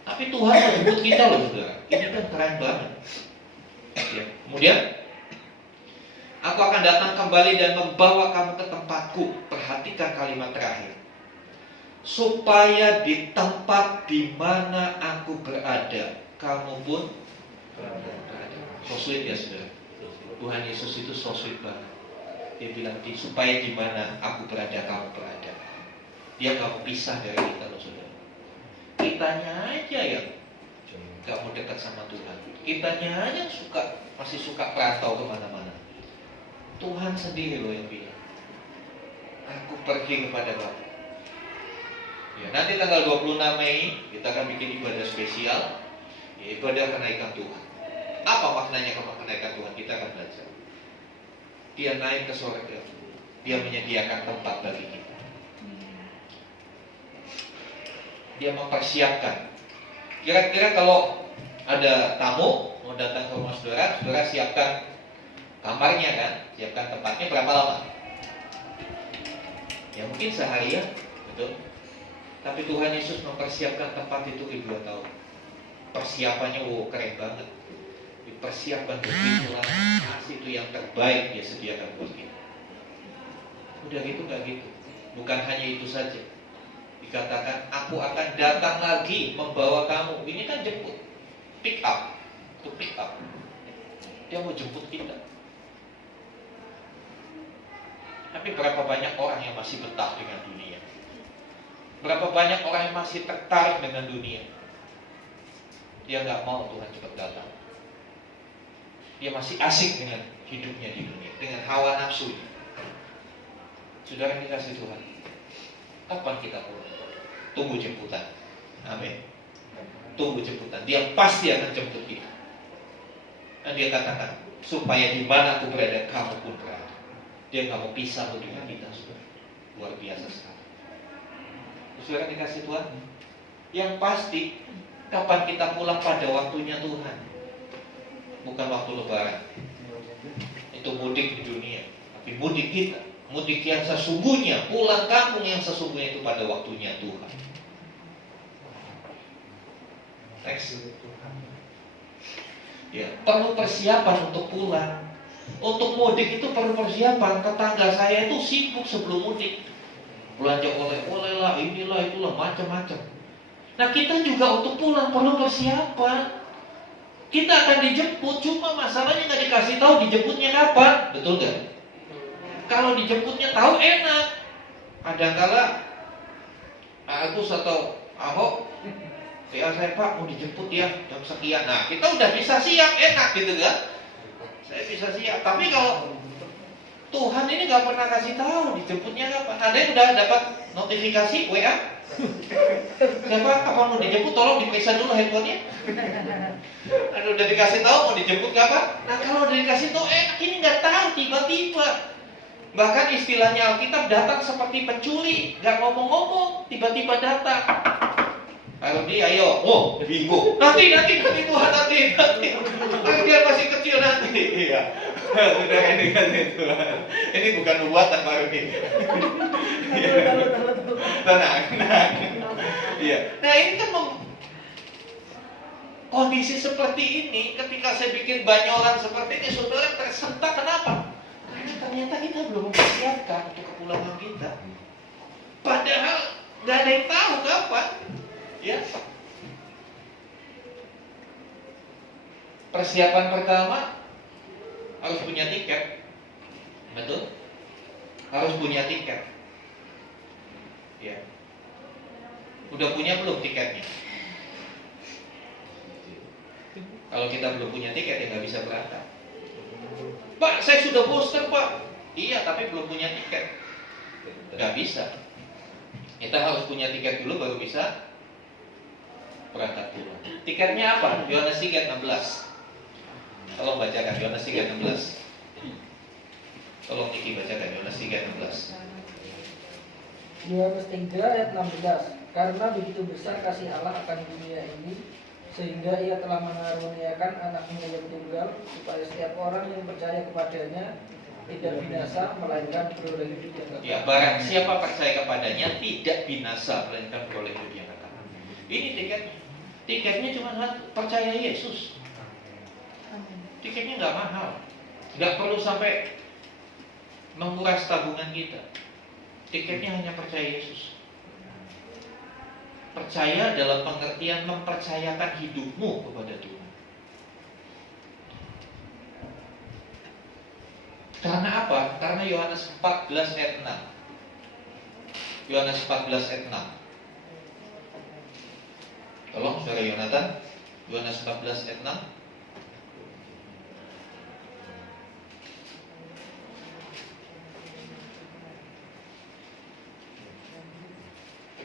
Tapi Tuhan menjemput kita loh saudara. Ini kan keren banget. Ya. Kemudian aku akan datang kembali dan membawa kamu ke tempatku. Perhatikan kalimat terakhir. Supaya di tempat di mana aku berada, kamu pun berada. So sweet ya saudara. Tuhan Yesus itu so sweet banget. Dia bilang supaya di mana aku berada, kamu berada. Dia gak mau pisah dari kita loh saudara. Kitanya aja yang gak mau dekat sama Tuhan. Kitanya aja masih suka perantau kemana-mana. Tuhan sendiri loh yang bilang, aku pergi kepada Bapa. Ya, nanti tanggal 26 Mei kita akan bikin ibadah spesial, ya, ibadah kenaikan Tuhan. Apa maknanya kenaikan Tuhan? Kita akan belajar. Dia naik ke surga, dia menyediakan tempat bagi kita. Dia mempersiapkan. Kira-kira kalau ada tamu mau datang ke rumah saudara, saudara siapkan kamarnya kan, siapkan tempatnya berapa lama? Ya mungkin seharian, betul. Tapi Tuhan Yesus mempersiapkan tempat itu di 2 tahun. Persiapannya keren banget. Dipersiapkan begitulah, kasih itu yang terbaik dia sediakan buat kita. Udah gitu gak gitu. Bukan hanya itu saja. Dikatakan aku akan datang lagi membawa kamu. Ini kan jemput, pick up, to pick up. Dia mau jemput kita. Tapi berapa banyak orang yang masih betah dengan dunia? Berapa banyak orang yang masih tertarik dengan dunia? Dia nggak mau Tuhan cepat datang. Dia masih asik dengan hidupnya di dunia, dengan hawa nafsu. Saudara yang dikasih Tuhan, kapan kita pulang? Tunggu jemputan. Amin. Tunggu jemputan. Dia pasti akan jemput kita. Dan dia katakan, supaya di mana aku berada, kamu pun berada. Dia nggak mau pisah dengan kita, saudara. Luar biasa sekali. Saudara dikasih Tuhan, yang pasti kapan kita pulang pada waktunya Tuhan, bukan waktu lebaran. Itu mudik di dunia, tapi mudik kita, mudik yang sesungguhnya, pulang kampung yang sesungguhnya itu pada waktunya Tuhan. Next. Ya, perlu persiapan untuk pulang. Untuk mudik itu perlu persiapan. Tetangga saya itu sibuk sebelum mudik, belanja oleh-oleh lah, inilah, itulah, macam-macam. Nah kita juga untuk pulang perlu persiapan. Kita akan dijemput, cuma masalahnya nggak dikasih tahu dijemputnya kapan, betul nggak? Kalau dijemputnya tahu enak. Kadang-kala Agus atau Ahok, ya saya Pak mau dijemput ya jam sekian. Nah kita udah bisa siap, enak gitu kan? Saya bisa siap. Tapi kalau Tuhan ini nggak pernah kasih tahu dijemputnya kapan. Ada yang udah dapat notifikasi WA? Siapa kapan mau dijemput? Tolong diperiksa dulu handphonenya. Ada udah dikasih tahu mau dijemput kapan? Nah kalau udah dikasih tahu, ini nggak tahu tiba-tiba. Bahkan istilahnya Alkitab datang seperti pencuri, nggak ngomong-ngomong, tiba-tiba datang. Kalau dia, ayo, bingung. Nanti Tuhan, nanti. Tapi dia masih kecil nanti. Iya. Sudah ini kan Tuhan. Ini bukan nubuatan Pak Rudi. Tenang. Iya. Nah ini kan kondisi seperti ini, ketika saya bikin banyolan seperti ini, saudara tersentak. Kenapa? Karena ternyata kita belum mempersiapkan untuk kepulangan kita. Padahal nggak ada yang tahu kapan. Ya. Persiapan pertama harus punya tiket. Betul? Harus punya tiket. Ya. Udah punya belum tiketnya? Kalau kita belum punya tiket ya nggak bisa berangkat. Pak, saya sudah booster Pak. Iya, tapi belum punya tiket. Nggak bisa. Kita harus punya tiket dulu baru bisa berangkat dulu. Tiketnya apa? Yohanes 3:16. Tolong bacakan Yohanes 3:16. Tolong Niki bacakan Yohanes 3:16. Yohanes 3 ayat 16. Karena begitu besar kasih Allah akan dunia ini, sehingga ia telah mengaruniakan anaknya yang tunggal, supaya setiap orang yang percaya kepadanya tidak binasa, melainkan beroleh hidup yang kekal. Ya, barang siapa percaya kepadanya tidak binasa, melainkan beroleh hidup yang kekal. Ini tiketnya. Tiketnya cuma satu, percaya Yesus. Tiketnya nggak mahal, nggak perlu sampai menguras tabungan kita. Tiketnya hanya percaya Yesus. Percaya dalam pengertian mempercayakan hidupmu kepada Tuhan. Karena apa? Karena Yohanes 14 ayat 6. Yohanes 14 ayat 6. Tolong saudara Yonatan, Yohanes 14 ayat 6.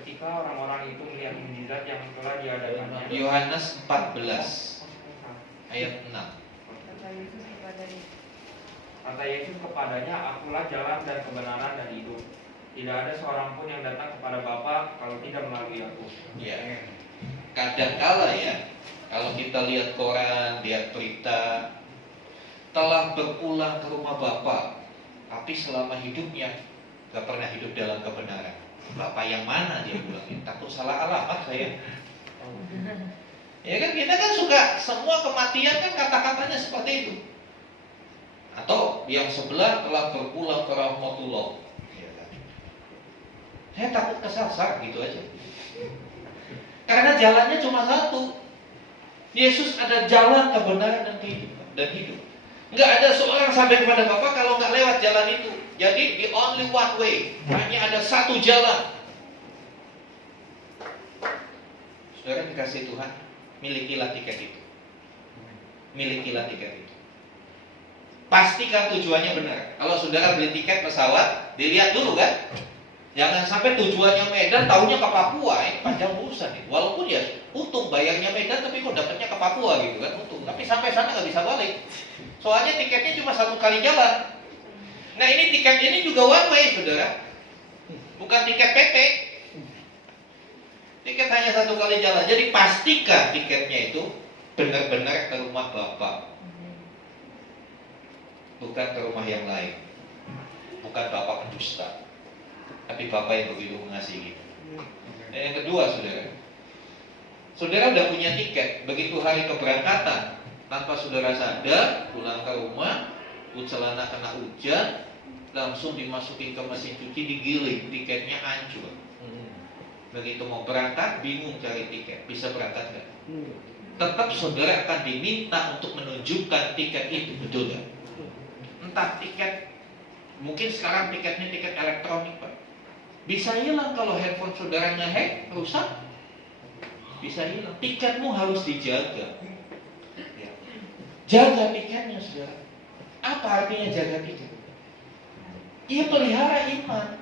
Ketika orang-orang itu melihat mukjizat yang telah diadakannya. Yohanes 14 ayat 6. Kata Yesus kepadanya, akulah jalan dan kebenaran dan hidup. Tidak ada seorang pun yang datang kepada Bapa kalau tidak melalui aku. Ya. Kadangkala ya, kalau kita lihat koran, lihat berita, telah berulang ke rumah Bapak, tapi selama hidupnya gak pernah hidup dalam kebenaran. Bapak yang mana dia bilangin? Takut salah alamat saya. Ya kan kita kan suka semua kematian kan kata-katanya seperti itu. Atau yang sebelah telah berulang ke rahmatullah. Ya kan? Saya takut kesasar gitu aja. Karena jalannya cuma satu. Yesus ada jalan kebenaran dan kehidupan dan hidup. Nggak ada seorang sampai kepada Bapa kalau nggak lewat jalan itu. Jadi the only one way, hanya ada satu jalan. Saudara dikasih Tuhan, milikilah tiket itu. Milikilah tiket itu. Pastikan tujuannya benar. Kalau saudara beli tiket pesawat, dilihat dulu kan. Jangan sampai tujuannya Medan, tahunya ke Papua, ini panjang urusan nih. Walaupun ya untung bayarnya Medan, tapi kok dapatnya ke Papua gitu kan, untung. Tapi sampai sana nggak bisa balik. Soalnya tiketnya cuma satu kali jalan. Nah ini tiket ini juga one way, saudara. Bukan tiket PT. Tiket hanya satu kali jalan. Jadi pastikan tiketnya itu benar-benar ke rumah Bapak, bukan ke rumah yang lain. Bukan Bapak pendusta, tapi Bapak yang begitu mengasihi kita. Dan yang kedua, saudara udah punya tiket. Begitu hari keberangkatan, tanpa saudara sadar, pulang ke rumah, celana kena hujan, langsung dimasukin ke mesin cuci, digiling, tiketnya hancur. Begitu mau berangkat, bingung cari tiket, bisa berangkat nggak? Tetap saudara akan diminta untuk menunjukkan tiket itu, betul nggak? Entah tiket, mungkin sekarang tiketnya tiket elektronik Pak. Bisa hilang kalau handphone saudara ngehack, rusak. Bisa hilang. Tiketmu harus dijaga. Ya. Jaga tiketnya saudara. Apa artinya jaga tiket? Ia pelihara iman.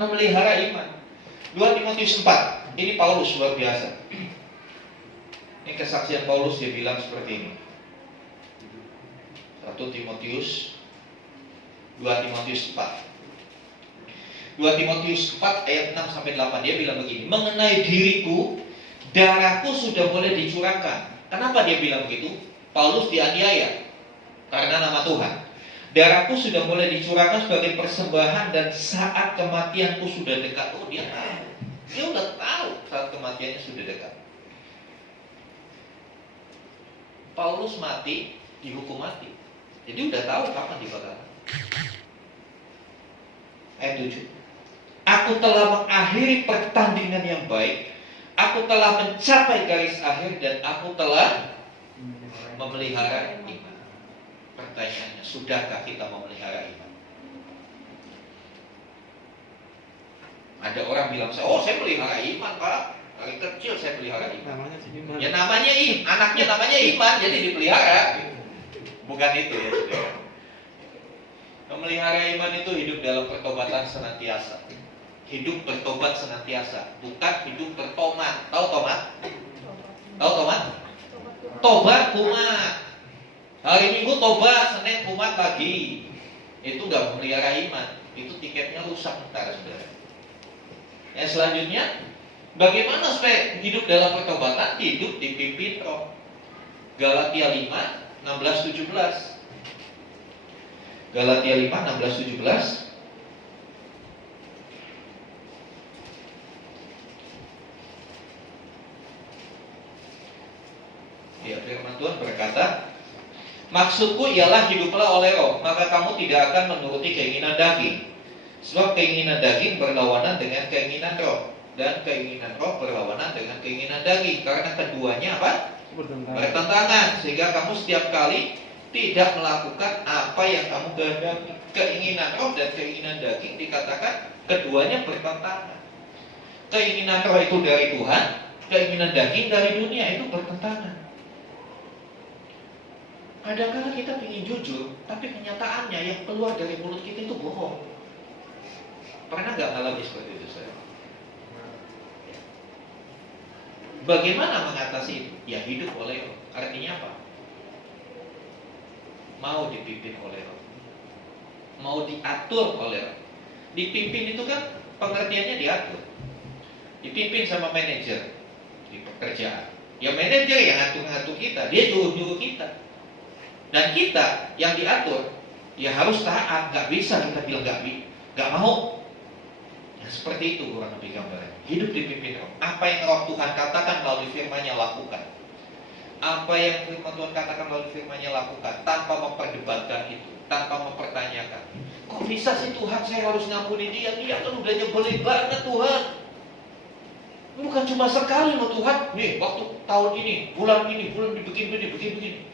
Memelihara iman. 2 Timotius 4. Ini Paulus luar biasa. Ini kesaksian Paulus, dia bilang seperti ini. 1 Timotius 2 Timotius 4. 2 Timotius 4 ayat 6-8 dia bilang begini, mengenai diriku, darahku sudah boleh dicurahkan. Kenapa dia bilang begitu? Paulus dianiaya karena nama Tuhan. Darahku sudah mulai dicurahkan sebagai persembahan dan saat kematianku sudah dekat. Oh, dia tahu. Dia udah tahu saat kematiannya sudah dekat. Paulus mati, dihukum mati. Jadi udah tahu kapan dibakar. Ayat 7. Aku telah mengakhiri pertandingan yang baik. Aku telah mencapai garis akhir dan aku telah memelihara iman. Pertanyaannya, sudahkah kita memelihara iman? Ada orang bilang, oh saya melihara iman Pak. Dari kecil saya pelihara iman. Ya namanya anaknya namanya iman, jadi dipelihara. Bukan itu ya saudara. Memelihara iman itu hidup dalam pertobatan senantiasa. Hidup bertobat senantiasa, bukan hidup bertomat. Tahu tomat? Tahu tomat? Tobat kumat. Hari Minggu tobat, Senin kumat lagi. Itu nggak memelihara iman. Itu tiketnya rusak ntar saudara. Yang selanjutnya, bagaimana supaya hidup dalam pertobatan? Hidup dipimpin Roh. Galatia 5, 16-17. Galatia 5, 16-17. Ya, firman Tuhan berkata, maksudku ialah hiduplah oleh Roh, maka kamu tidak akan menuruti keinginan daging. Sebab keinginan daging berlawanan dengan keinginan Roh, dan keinginan Roh berlawanan dengan keinginan daging. Karena keduanya apa? Bertentangan. Sehingga kamu setiap kali tidak melakukan apa yang kamu kehendaki. Keinginan Roh dan keinginan daging dikatakan keduanya bertentangan. Keinginan Roh itu dari Tuhan, keinginan daging dari dunia, itu bertentangan. Kadang-kadang kita ingin jujur, tapi kenyataannya yang keluar dari mulut kita itu bohong. Pernah nggak ngalami seperti itu saya? Bagaimana mengatasi itu? Ya hidup oleh Roh. Artinya apa? Mau dipimpin oleh Roh, mau diatur oleh Roh. Dipimpin itu kan pengertiannya diatur. Dipimpin sama manajer di pekerjaan. Ya manajer yang ngatur-ngatur kita, dia nyuruh-nyuruh kita. Dan kita yang diatur, ya harus taat. Gak bisa kita bilang gak mau. Ya seperti itu kurang lebih gambarnya. Hidup dipimpin Roh. Apa yang Roh Tuhan katakan melalui firman-Nya lakukan. Apa yang firman Tuhan katakan melalui firman-Nya lakukan, tanpa memperdebatkan itu, tanpa mempertanyakan. Kok bisa sih Tuhan saya harus ngampuni dia? Dia kan udah nyebelin banget Tuhan. Bukan cuma sekali loh Tuhan. Nih waktu tahun ini, bulan begini.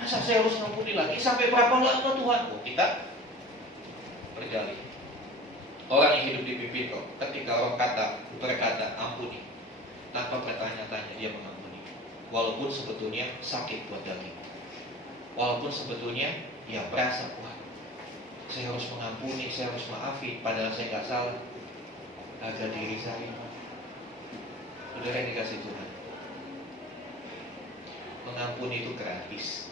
Masa saya harus ngampuni lagi? Sampai berapa lama Tuhan? Oh, kita bergali. Orang yang hidup dipimpin Roh, ketika Roh berkata ampuni, tanpa bertanya-tanya dia mengampuni. Walaupun sebetulnya sakit buat daging. Walaupun sebetulnya ya berasa, wah saya harus mengampuni, saya harus maafin, padahal saya nggak salah. Harga diri saya. Saudara yang dikasih Tuhan, mengampuni itu gratis.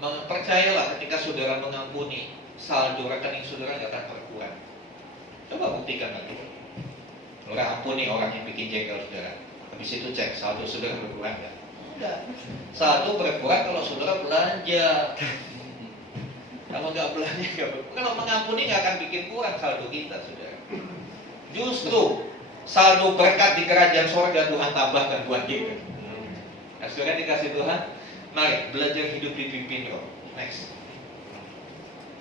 Percayalah ketika saudara mengampuni, saldo rekening saudara nggak akan berkurang. Coba buktikan nanti. Saudara ampuni orang yang bikin jengkel saudara. Habis itu cek saldo saudara berkurang nggak? Enggak. Saldo berkurang kalau saudara belanja. Kalau nggak belanja nggak berkurang. Kalau mengampuni nggak akan bikin kurang saldo kita saudara. Justru saldo berkat di kerajaan surga Tuhan tambahkan buat kita. Nah, saudara dikasih Tuhan. Mari belajar hidup dipimpin Roh. Next.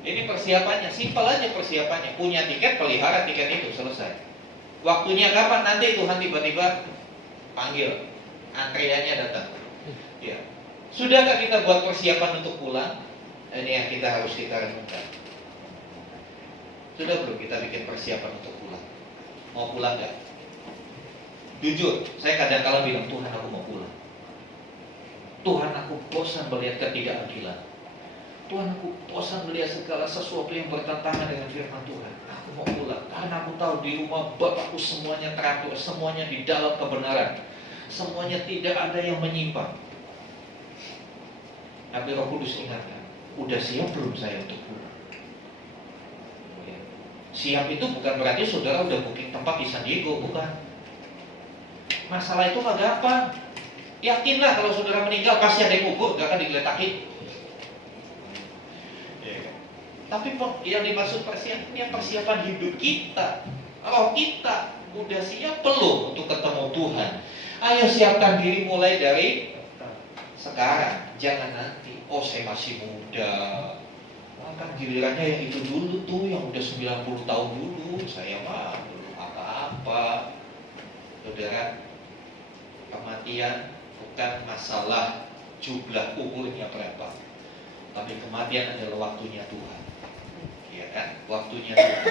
Ini persiapannya, simpel aja persiapannya. Punya tiket, pelihara tiket itu, selesai. Waktunya kapan? Nanti Tuhan tiba-tiba panggil, antriannya datang. Ya. Sudahkah kita buat persiapan untuk pulang? Ini yang kita harus renungkan. Sudah belum kita bikin persiapan untuk pulang? Mau pulang nggak? Jujur, saya kadang-kala bilang Tuhan aku mau pulang. Tuhan aku bosan melihat ketidakadilan. Tuhan aku bosan melihat segala sesuatu yang bertentangan dengan firman Tuhan. Aku mau pulang karena aku tahu di rumah Bapakku semuanya teratur, semuanya di dalam kebenaran, semuanya tidak ada yang menyimpang. Tapi Roh Kudus ingatkan, udah siap belum saya untuk pulang? Siap itu bukan berarti saudara udah booking tempat di San Diego, bukan. Masalah itu gak gampang. Yakinlah kalau saudara meninggal pasti ada yang kubur, gak akan digeletakin. Tapi yang dimaksud persiapan, ini persiapan hidup kita. Roh kita udah siap belum untuk ketemu Tuhan? Ayo siapkan diri mulai dari sekarang, jangan nanti. Oh, saya masih muda. Wah, kan gilirannya yang itu dulu tuh, yang udah 90 tahun dulu. Saya mah belum apa-apa. Saudara, kematian bukan masalah jumlah umurnya berapa, tapi kematian adalah waktunya Tuhan. Ya kan? Waktunya Tuhan.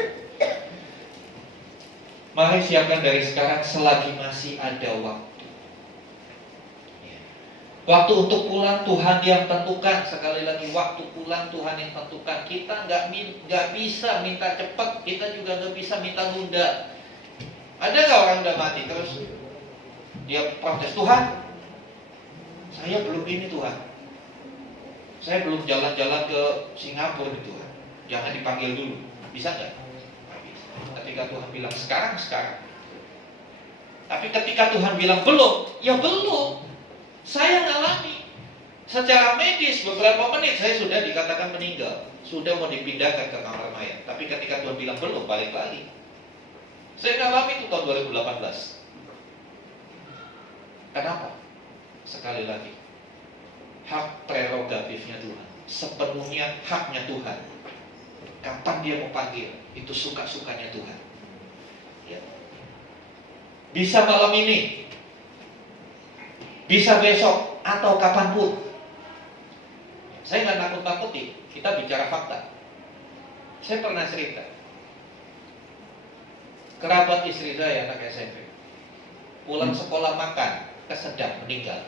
Mari siapkan dari sekarang selagi masih ada waktu. Ya. Waktu untuk pulang Tuhan yang tentukan. Sekali lagi, waktu pulang Tuhan yang tentukan. Kita nggak bisa minta cepat, kita juga nggak bisa minta nunda. Ada nggak orang udah mati terus dia protes, Tuhan, saya belum ini Tuhan, saya belum jalan-jalan ke Singapura nih Tuhan, jangan dipanggil dulu, bisa nggak? Nggak bisa. Ketika Tuhan bilang sekarang. Tapi ketika Tuhan bilang belum, ya belum. Saya ngalami secara medis beberapa menit saya sudah dikatakan meninggal, sudah mau dipindahkan ke kamar mayat. Tapi ketika Tuhan bilang belum, balik lagi. Saya ngalami itu tahun 2018. Kenapa? Sekali lagi, hak prerogatifnya Tuhan, sepenuhnya haknya Tuhan. Kapan dia mau panggil, itu suka-sukanya Tuhan. Ya. Bisa malam ini, bisa besok, atau kapanpun. Saya nggak nakut-nakuti, kita bicara fakta. Saya pernah cerita, kerabat istri saya anak SMP, pulang sekolah makan, kesedap meninggal.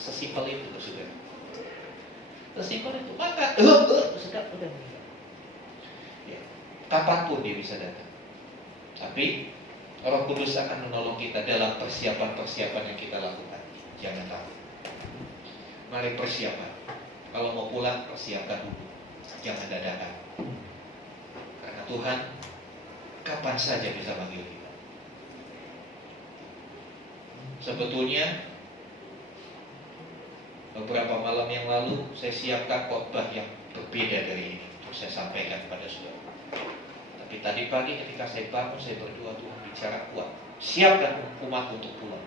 Sesimpel itu, saudara. Sesimpel itu, makan, kesedap udah meninggal. Ya. Kapanpun dia bisa datang. Tapi Roh Kudus akan menolong kita dalam persiapan-persiapan yang kita lakukan. Jangan takut. Mari persiapan. Kalau mau pulang, persiapkan dulu. Jangan dadakan. Karena Tuhan kapan saja bisa panggil kita. Sebetulnya beberapa malam yang lalu saya siapkan khotbah yang berbeda dari ini untuk saya sampaikan kepada saudara. Tapi tadi pagi ketika saya bangun, saya berdoa, Tuhan bicara kuat, siapkan umat untuk pulang.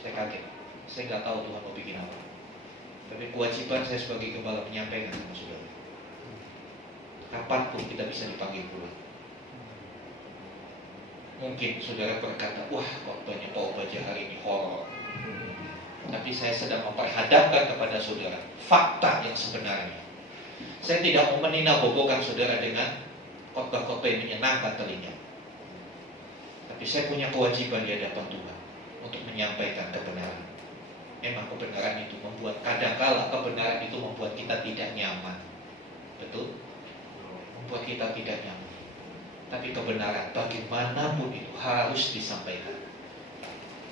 Saya kaget, saya nggak tahu Tuhan mau bikin apa. Tapi kewajiban saya sebagai gembala menyampaikan sama saudara. Kapanpun kita bisa dipanggil pulang. Mungkin saudara berkata, wah khotbahnya Pak Obaja hari ini horor. Tapi saya sedang memperhadapkan kepada saudara fakta yang sebenarnya. Saya tidak mau meninabobokan saudara dengan khotbah-khotbah yang menyenangkan telinga. Tapi saya punya kewajiban di hadapan Tuhan untuk menyampaikan kebenaran. Memang kebenaran itu membuat, kadangkala kebenaran itu membuat kita tidak nyaman. Betul? Membuat kita tidak nyaman. Tapi kebenaran bagaimanapun itu harus disampaikan.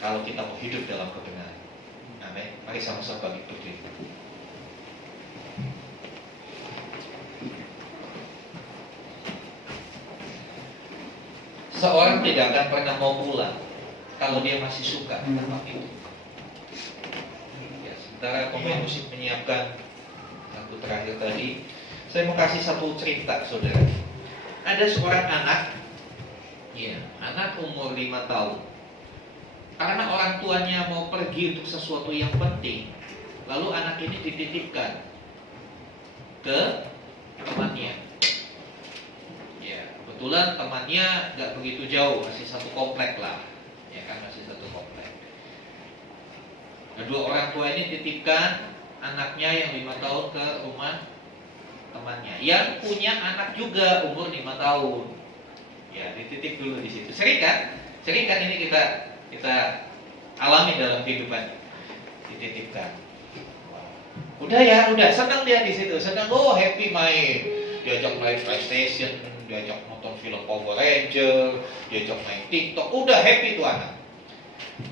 Kalau kita mau hidup dalam kebenaran. Amin. Mari sama-sama bagi berdiri. Seorang tidak akan pernah mau pulang kalau dia masih suka tempat itu. Ya, sementara pemain musik menyiapkan lagu terakhir tadi, saya mau kasih satu cerita, saudara. Ada seorang anak, ya, anak umur 5 tahun. Karena orang tuanya mau pergi untuk sesuatu yang penting, lalu anak ini dititipkan ke temannya. Ya, kebetulan temannya nggak begitu jauh, masih satu komplek lah, ya kan, masih satu komplek. Kedua orang tua ini titipkan anaknya yang 5 tahun ke rumah temannya yang punya anak juga umur 5 tahun. Ya, dititip dulu di situ. Sering kan ini kita alami dalam kehidupan. Dititipkan. Udah senang dia di situ. Senang, happy main. Diajak main PlayStation, diajak nonton film Power Ranger, diajak main TikTok. Udah happy tuh anak.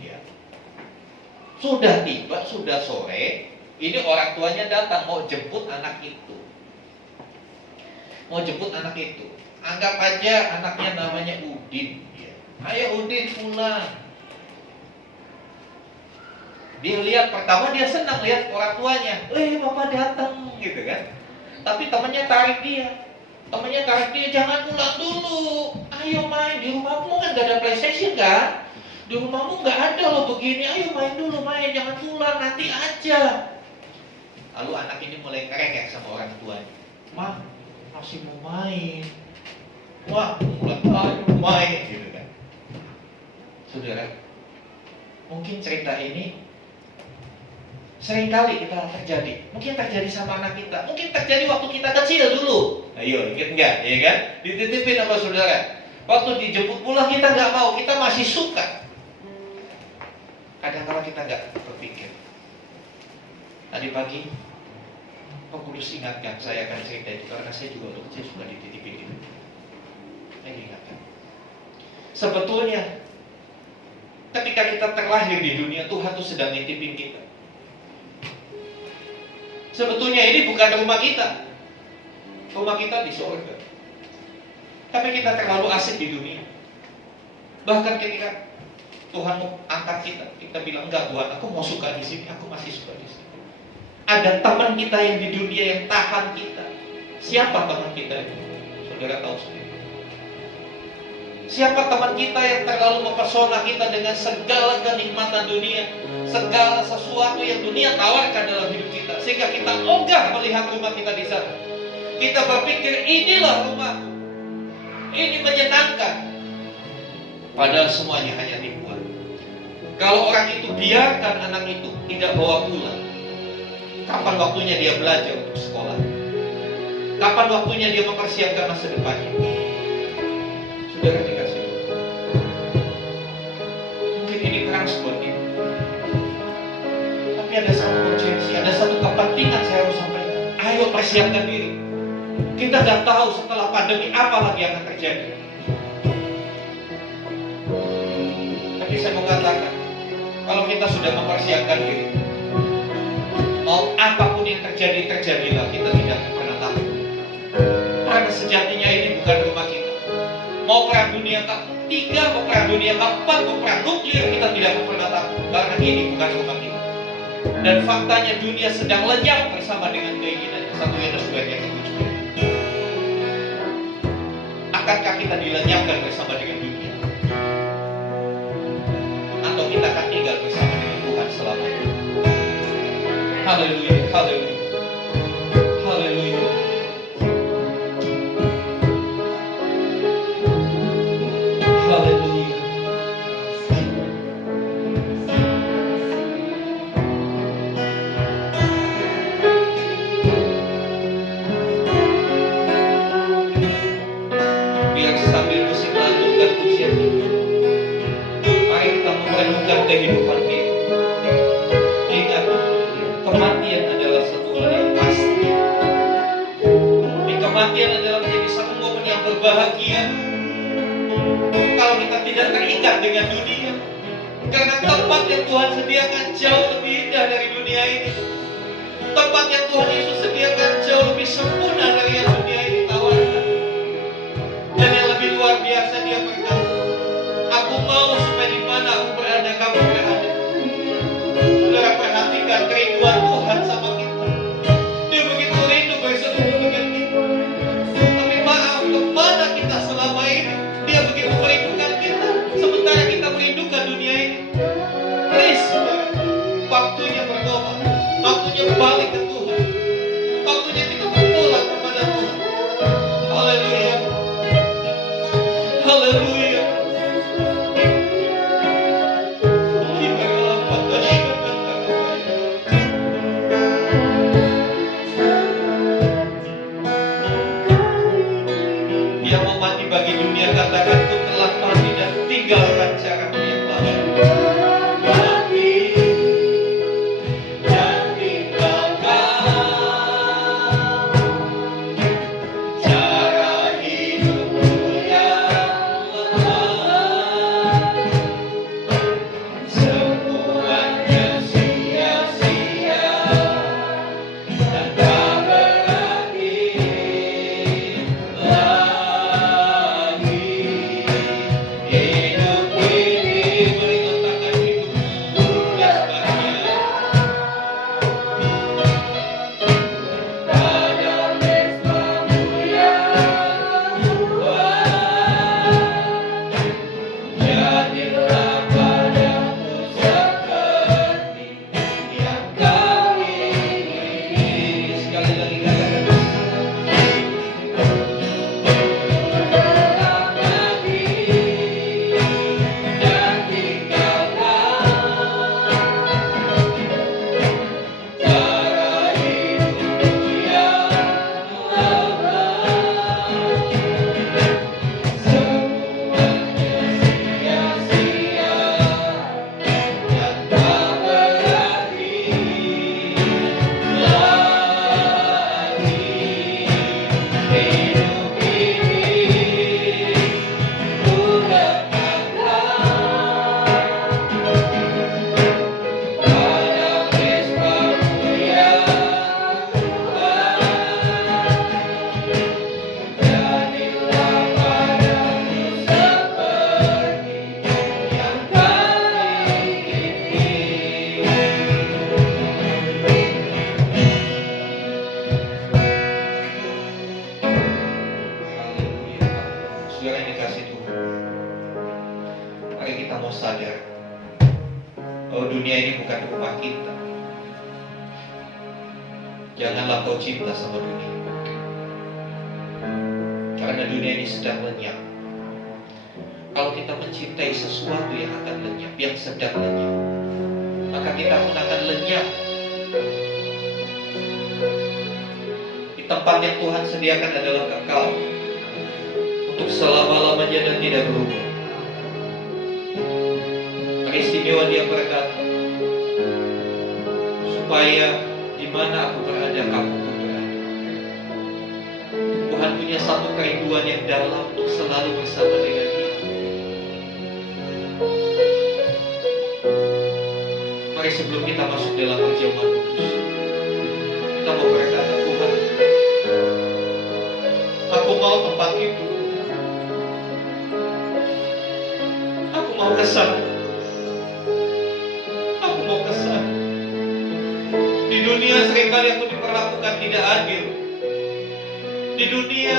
Ya. Sudah tiba, sudah sore, ini orang tuanya datang mau jemput anak itu. Anggap aja anaknya namanya Udin. Ayo Udin pulang. Dia lihat, pertama dia senang lihat orang tuanya. Bapak datang gitu kan. Tapi temannya tarik dia. Jangan pulang dulu. Ayo main, di rumahmu kan gak ada PlayStation kan? Di rumahmu gak ada loh begini. Ayo main dulu, jangan pulang, nanti aja. Lalu anak ini mulai ngerengek sama orang tuanya. Ma, masih mau main. Wah, ayo main gitu kan. Saudara, mungkin cerita ini seringkali kita terjadi. Mungkin terjadi sama anak kita. Mungkin terjadi waktu kita kecil dulu. Ayo, ingat nggak? Ya kan? Dititipin sama saudara. Waktu dijemput pulang kita nggak mau. Kita masih suka. Kadang-kadang kita nggak berpikir. Tadi pagi, Pak Kudus ingatkan saya akan cerita itu karena saya juga waktu kecil suka dititipin itu. Saya ingatkan. Sebetulnya, ketika kita terlahir di dunia, Tuhan tuh sedang nitipin kita. Sebetulnya ini bukan rumah kita. Rumah kita di surga. Tapi kita terlalu asik di dunia. Bahkan ketika Tuhan mau angkat kita, kita bilang, enggak Tuhan, aku mau suka di sini, aku masih suka di sini. Ada teman kita yang di dunia yang tahan kita. Siapa teman kita itu? Saudara tahu sendiri. Siapa teman kita yang terlalu mempesona kita dengan segala kenikmatan dunia, segala sesuatu yang dunia tawarkan dalam hidup kita, sehingga kita ogah melihat rumah kita di sana. Kita berpikir inilah rumah, ini menyenangkan. Padahal semuanya hanya tipuan. Kalau orang itu biarkan anak itu tidak bawa pulang, kapan waktunya dia belajar untuk sekolah? Kapan waktunya dia mempersiapkan masa depannya? Saudara dikasih, mungkin ini keras buat kita. Tapi ada satu urgensi, ada satu kepentingan saya harus sampaikan. Ayo persiapkan diri. Kita nggak tahu setelah pandemi apa lagi akan terjadi. Tapi saya mau katakan, kalau kita sudah mempersiapkan diri, mau apapun yang terjadi, terjadilah, kita tidak akan pernah takut. Karena sejatinya ini bukan rumah kita. Mau perang dunia ke-3, mau perang dunia ke-4, mau perang nuklir, kita tidak akan pernah takut. Karena ini bukan rumah kita. Dan faktanya dunia sedang lenyap bersama dengan keinginannya. 1 Yohanes 2 ayat 7. Akankah kita dilenyapkan bersama dengan dunia? Atau kita akan tinggal bersama dengan Tuhan selamanya? Haleluya, haleluya, haleluya. Haleluya. Biar sambil musik lantunkan pujian ini, mari kita merenungkan kehidupan kita. Ingat, kematian adalah satu hal yang pasti. Kematian adalah menjadi satu momen yang berbahagia kalau kita tidak terikat dengan dunia. Karena tempat yang Tuhan sediakan jauh lebih indah dari dunia ini. Tempat yang Tuhan Yesus sediakan jauh lebih sempurna dari yang dunia ini tawarkan. Dan yang lebih luar biasa, dia berkata, aku mau supaya di mana aku berada, kamu berada. Saudara perhatikan kerinduan Tuhan sama kita. Dia begitu rindu bersatu dengan kita. Tapi maaf, kemana kita selama ini? Dia begitu merindukan kita, sementara kita merindukan dunia ini. Please, saudara, waktunya berdoa, waktunya balik ke Tuhan, waktunya kita pulang kepada Tuhan. Haleluya, haleluya. Kita dalam pantaskan dia mau mati bagi dunia, katakan ku telah mati dan tinggalkan caramu yang baru. Mati dan tinggalkan Janganlah kau cinta sama dunia, karena dunia ini sedang lenyap. Kalau kita mencintai sesuatu yang akan lenyap, yang sedang lenyap, maka kita pun akan lenyap di tempat yang Tuhan sediakan adalah kekal untuk selama-lamanya dan tidak berubah. Istimewa dia berkata, supaya di mana aku berada, kamu pun berada. Tuhan punya satu kerinduan yang dalam untuk selalu bersama dengan dia. Mari sebelum kita masuk dalam perjamuan kudus, kita mau berkata, Tuhan, aku mau tempat itu, aku mau kesana. Di dunia seringkali aku diperlakukan tidak adil. Di dunia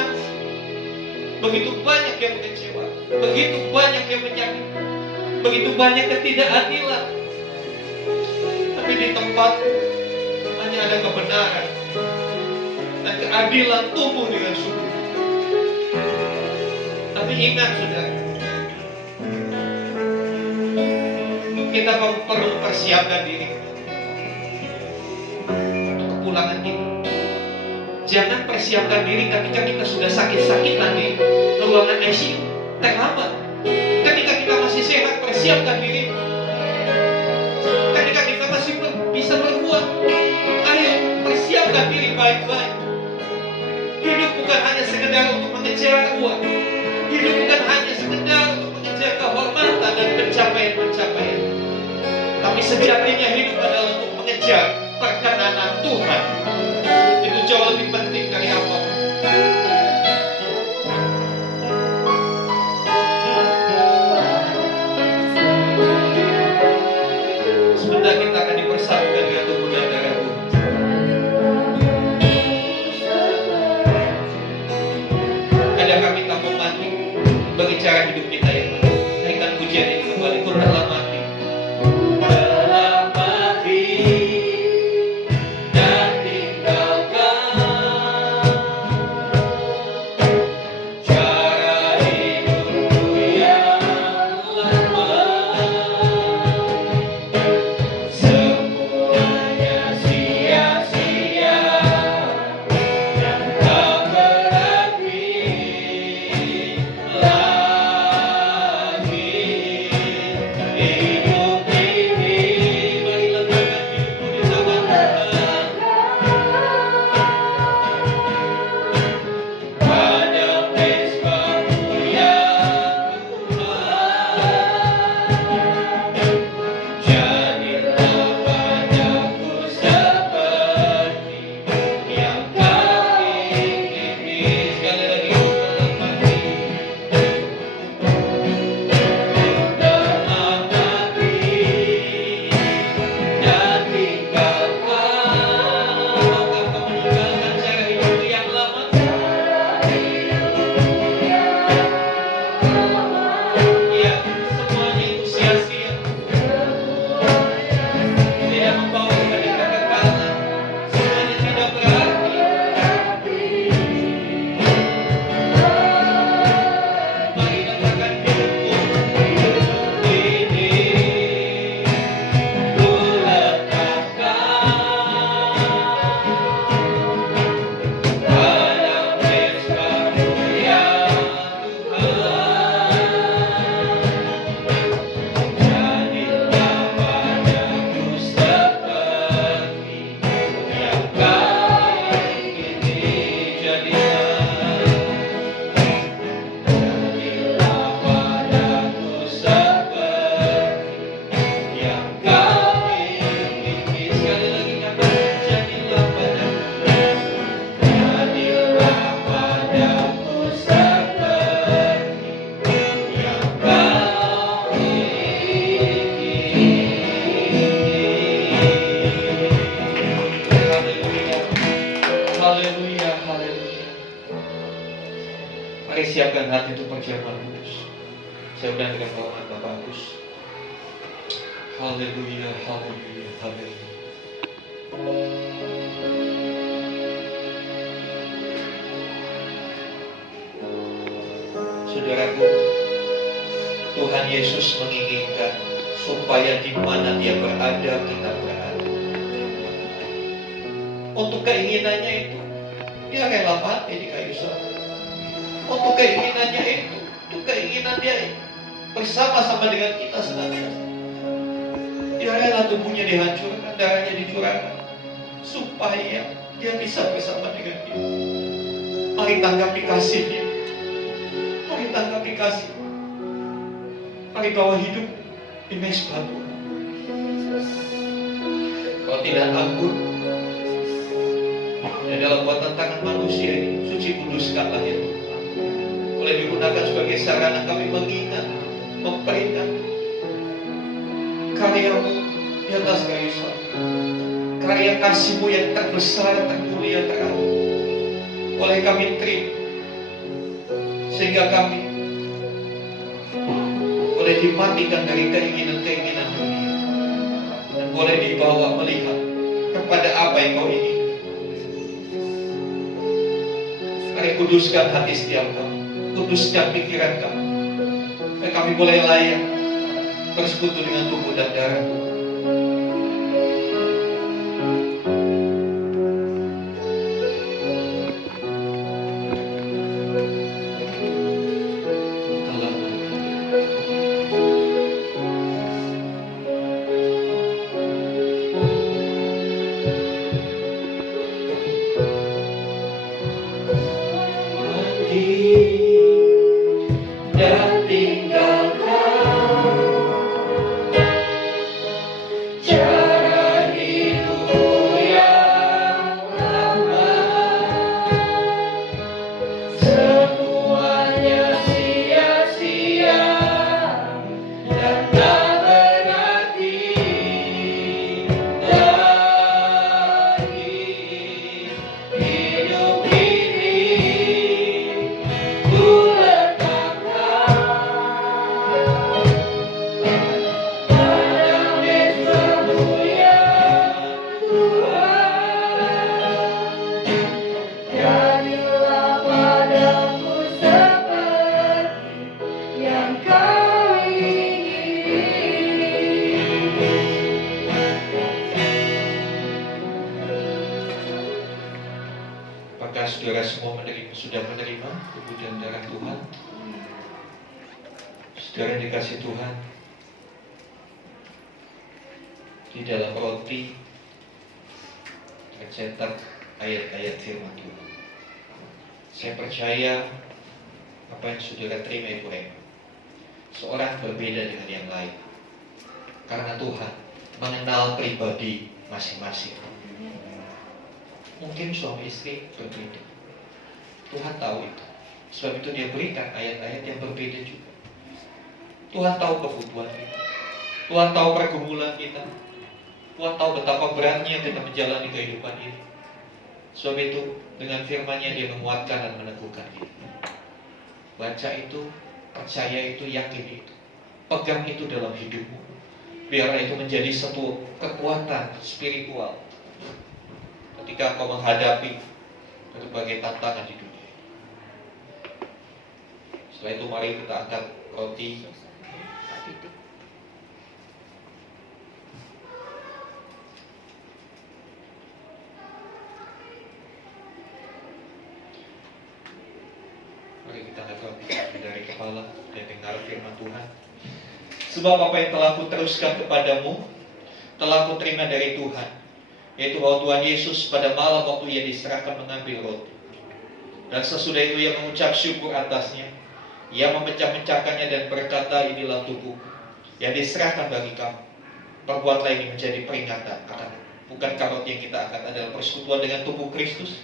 begitu banyak yang mengecewa, begitu banyak yang menyakiti, begitu banyak ketidakadilan. Tapi di tempatku hanya ada kebenaran dan keadilan tumbuh dengan subur. Tapi ingat saudara, kita perlu persiapkan diri pulangan kita. Jangan persiapkan diri ketika kita sudah sakit-sakitan di ruangan ICU. Terlambat. Ketika kita masih sehat, persiapkan diri. Ketika kita masih bisa berbuat, ayo persiapkan diri baik-baik. Hidup bukan hanya sekedar untuk mengejar uang. Hidup bukan hanya sekedar untuk mengejar kehormatan dan pencapaian-pencapaian. Tapi sejatinya hidup adalah untuk mengejar perkenanan Tuhan. Itu jauh lebih penting dari apapun. Sebentar kita akan dipersatukan dengan tubuh dan darah Tuhan. Adakah kita mau mati bagi cara hidup kita yang baik? Naikkan pujian ini kembali. Ku telah mati. Mari siapkan hati untuk perjamuan kudus. Saya undang dengan hormat Bapak Agus. Haleluya, haleluya, haleluya. Saudaraku, Tuhan Yesus menginginkan supaya di mana Dia berada, kita berada. Untuk keinginannya itu, Dia rela mati di kayu salib. Untuk keinginannya itu, untuk keinginan Dia bersama-sama dengan kita senantiasa. Dia rela tubuhnya dihancurkan, darahnya dicurahkan, supaya Dia bisa bersama dengan kita. Mari tanggapi kasih-Nya. Mari tanggapi kasih. Mari bawa hidup di mezbah Tuhan. Kalau tidak anggur, dan dalam buatan tangan manusia ini, suci kuduskanlah ya Tuhan. Boleh digunakan sebagai sarana kami mengingat, memperingat karya-Mu di atas kayu salib. Karya kasih-Mu yang terbesar, termulia, teragung. Boleh kami terima, sehingga kami boleh dimatikan dari keinginan-keinginan dunia, dan boleh dibawa melihat kepada apa yang Kau inginkan. Mari kuduskan hati setiap kami, kuduskan pikiran kami, dan kami boleh layak bersekutu dengan tubuh dan darah Tuhan. Dan tinggalkan cara hidup yang lama, semuanya sia-sia dan tak berarti lagi. Hidup ini ku Apakah saudara semua sudah menerima tubuh dan darah Tuhan? Saudara yang dikasih Tuhan, di dalam roti tercetak ayat-ayat firman Tuhan. Saya percaya apa yang saudara terima itu seorang berbeda dengan yang lain, karena Tuhan mengenal pribadi masing-masing. Mungkin suami istri berbeda, Tuhan tahu itu. Sebab itu Dia berikan ayat-ayat yang berbeda juga. Tuhan tahu kebutuhan kita, Tuhan tahu pergumulan kita, Tuhan tahu betapa beratnya kita menjalani kehidupan ini. Sebab itu dengan firman-Nya Dia menguatkan dan meneguhkan kita. Baca itu, percaya itu, yakin itu, pegang itu dalam hidupmu. Biarlah itu menjadi satu kekuatan spiritual ketika kau menghadapi berbagai tantangan di dunia. Setelah itu mari kita angkat roti. Mari kita angkat roti dari kepala dan dengar firman Tuhan. Sebab apa yang telah kuteruskan kepadamu, telah kuterima dari Tuhan, yaitu bahwa Tuhan Yesus pada malam waktu Ia diserahkan mengambil roti, dan sesudah itu Ia mengucap syukur atasnya. Ia memecah-mecahkannya dan berkata, inilah tubuhku yang diserahkan bagi kamu. Perbuatlah ini menjadi peringatan akan bukankah roti yang kita angkat adalah persekutuan dengan tubuh Kristus?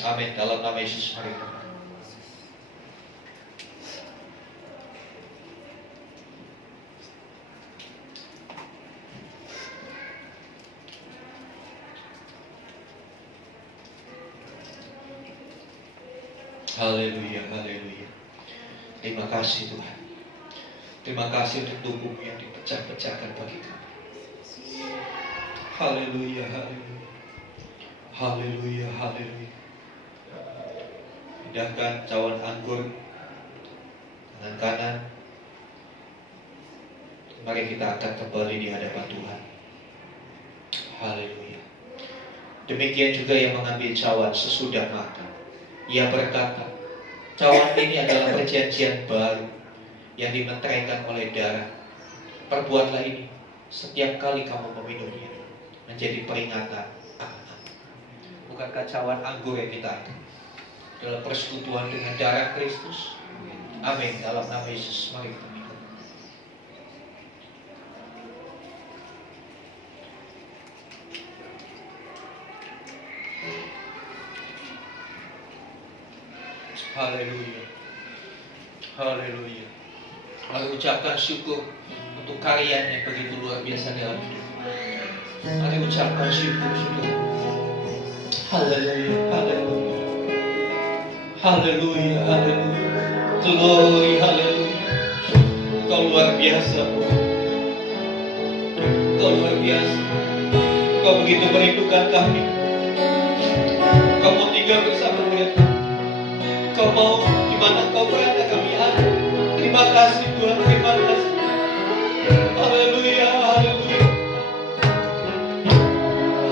Amin. Dalam nama Yesus mari. Haleluya, haleluya. Terima kasih Tuhan. Terima kasih untuk tubuhmu yang dipecah-pecahkan bagi kami. Haleluya, haleluya. Haleluya, haleluya. Pindahkan cawan anggur Tangan kanan. Mari kita akan kembali di hadapan Tuhan. Haleluya. Demikian juga yang mengambil cawan sesudah makan. Ia berkata, cawan ini adalah perjanjian baru yang dimeteraikan oleh darah. Perbuatlah ini setiap kali kamu meminumnya, menjadi peringatan akan. Bukankah cawan anggur yang kita dalam persekutuan dengan darah Kristus? Amin. Dalam nama Yesus, mari kita minum. Haleluya. Haleluya. Mari ucapkan syukur untuk karyanya yang begitu luar biasa dalam hidup. Mari ucapkan syukur. Haleluya. Haleluya. Haleluya. Haleluya. Glory. Haleluya. Kau luar biasa. Kau luar biasa. Kau begitu merindukan kami. Kau mau tinggal bersama dengan kami. Kau mau di mana kau berada kami ada. Terima kasih Tuhan, terima kasih. Haleluya, haleluya.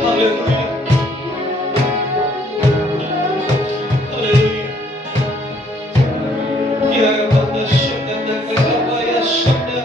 Haleluya. Haleluya. Ya Rabbana syukur dan ya syukur.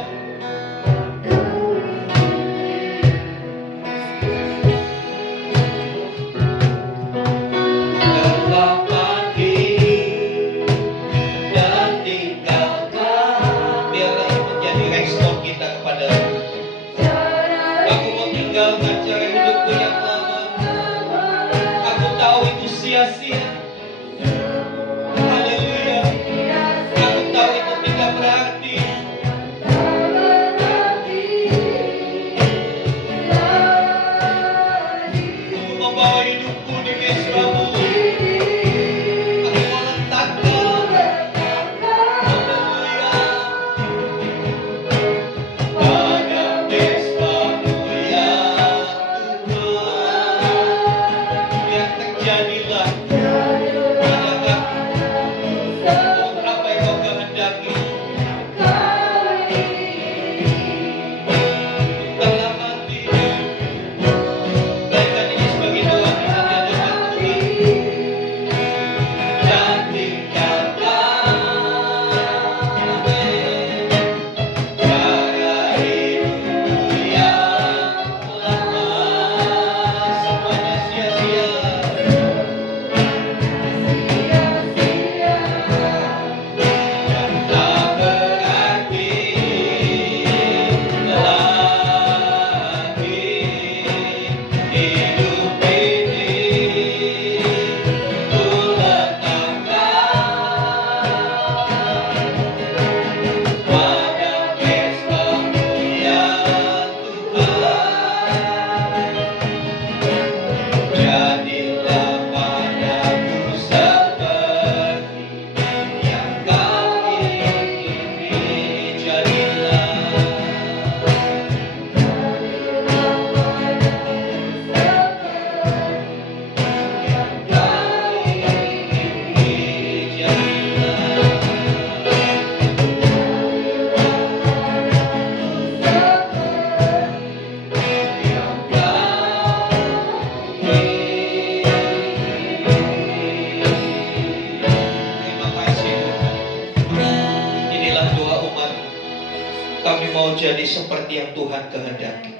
Kami mau jadi seperti yang Tuhan kehendaki,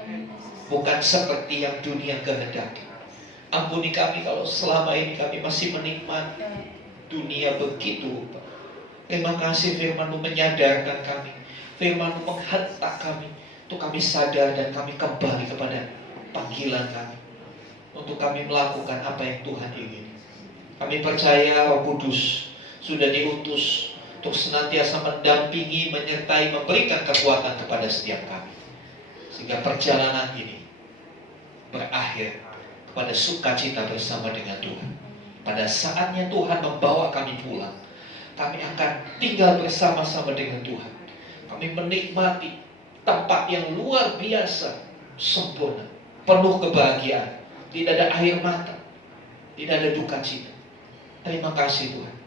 bukan seperti yang dunia kehendaki. Ampuni kami kalau selama ini kami masih menikmati dunia begitu. Terima kasih firman-Mu menyadarkan kami, firman-Mu menghentak kami untuk kami sadar dan kami kembali kepada panggilan kami, untuk kami melakukan apa yang Tuhan ingin. Kami percaya Roh Kudus sudah diutus untuk senantiasa mendampingi, menyertai, memberikan kekuatan kepada setiap kami, sehingga perjalanan ini berakhir kepada sukacita bersama dengan Tuhan. Pada saatnya Tuhan membawa kami pulang, kami akan tinggal bersama-sama dengan Tuhan. Kami menikmati tempat yang luar biasa, sempurna, penuh kebahagiaan, tidak ada air mata, tidak ada duka cita. Terima kasih Tuhan.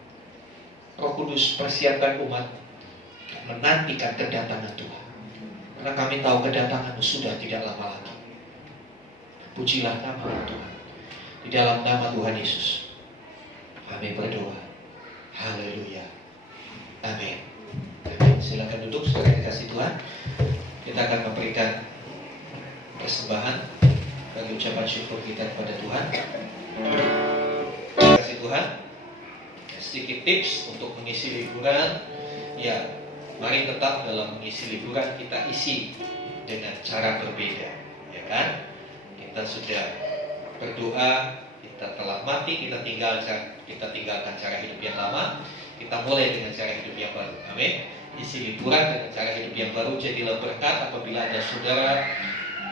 Roh Kudus, persiapkan umat menantikan kedatangan Tuhan. Karena kami tahu kedatangan sudah tidak lama lagi. Pujilah nama Tuhan. Di dalam nama Tuhan Yesus kami berdoa. Haleluya. Amin. Silakan duduk, saudara kasih Tuhan. Kita akan memberikan persembahan bagi ucapan syukur kita kepada Tuhan. Terima kasih Tuhan. Sedikit tips untuk mengisi liburan. Ya, mari tetap dalam mengisi liburan kita isi dengan cara berbeda, ya kan? Kita sudah berdoa, kita telah mati, kita tinggalkan cara hidup yang lama, kita mulai dengan cara hidup yang baru. Amin. Isi liburan dengan cara hidup yang baru, jadilah berkat apabila ada saudara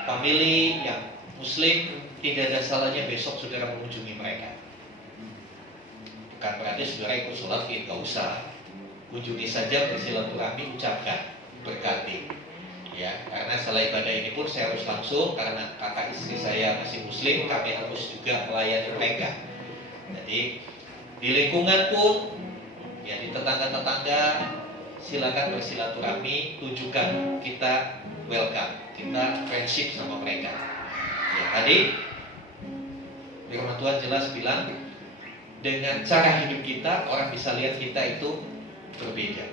family yang Muslim, tidak ada salahnya besok saudara mengunjungi mereka. Bukan berarti saudara ikut sholat id, gak usah. Kunjungi saja, bersilaturahmi, ucapkan, berkati. Ya, karena setelah ibadah ini pun saya harus langsung, karena kakak istri saya masih Muslim, kami harus juga melayani mereka. Jadi di lingkungan pun, ya di tetangga-tetangga, silakan bersilaturahmi, tunjukkan kita welcome, kita friendship sama mereka. Ya, tadi firman Tuhan jelas bilang, dengan cara hidup kita orang bisa lihat kita itu berbeda.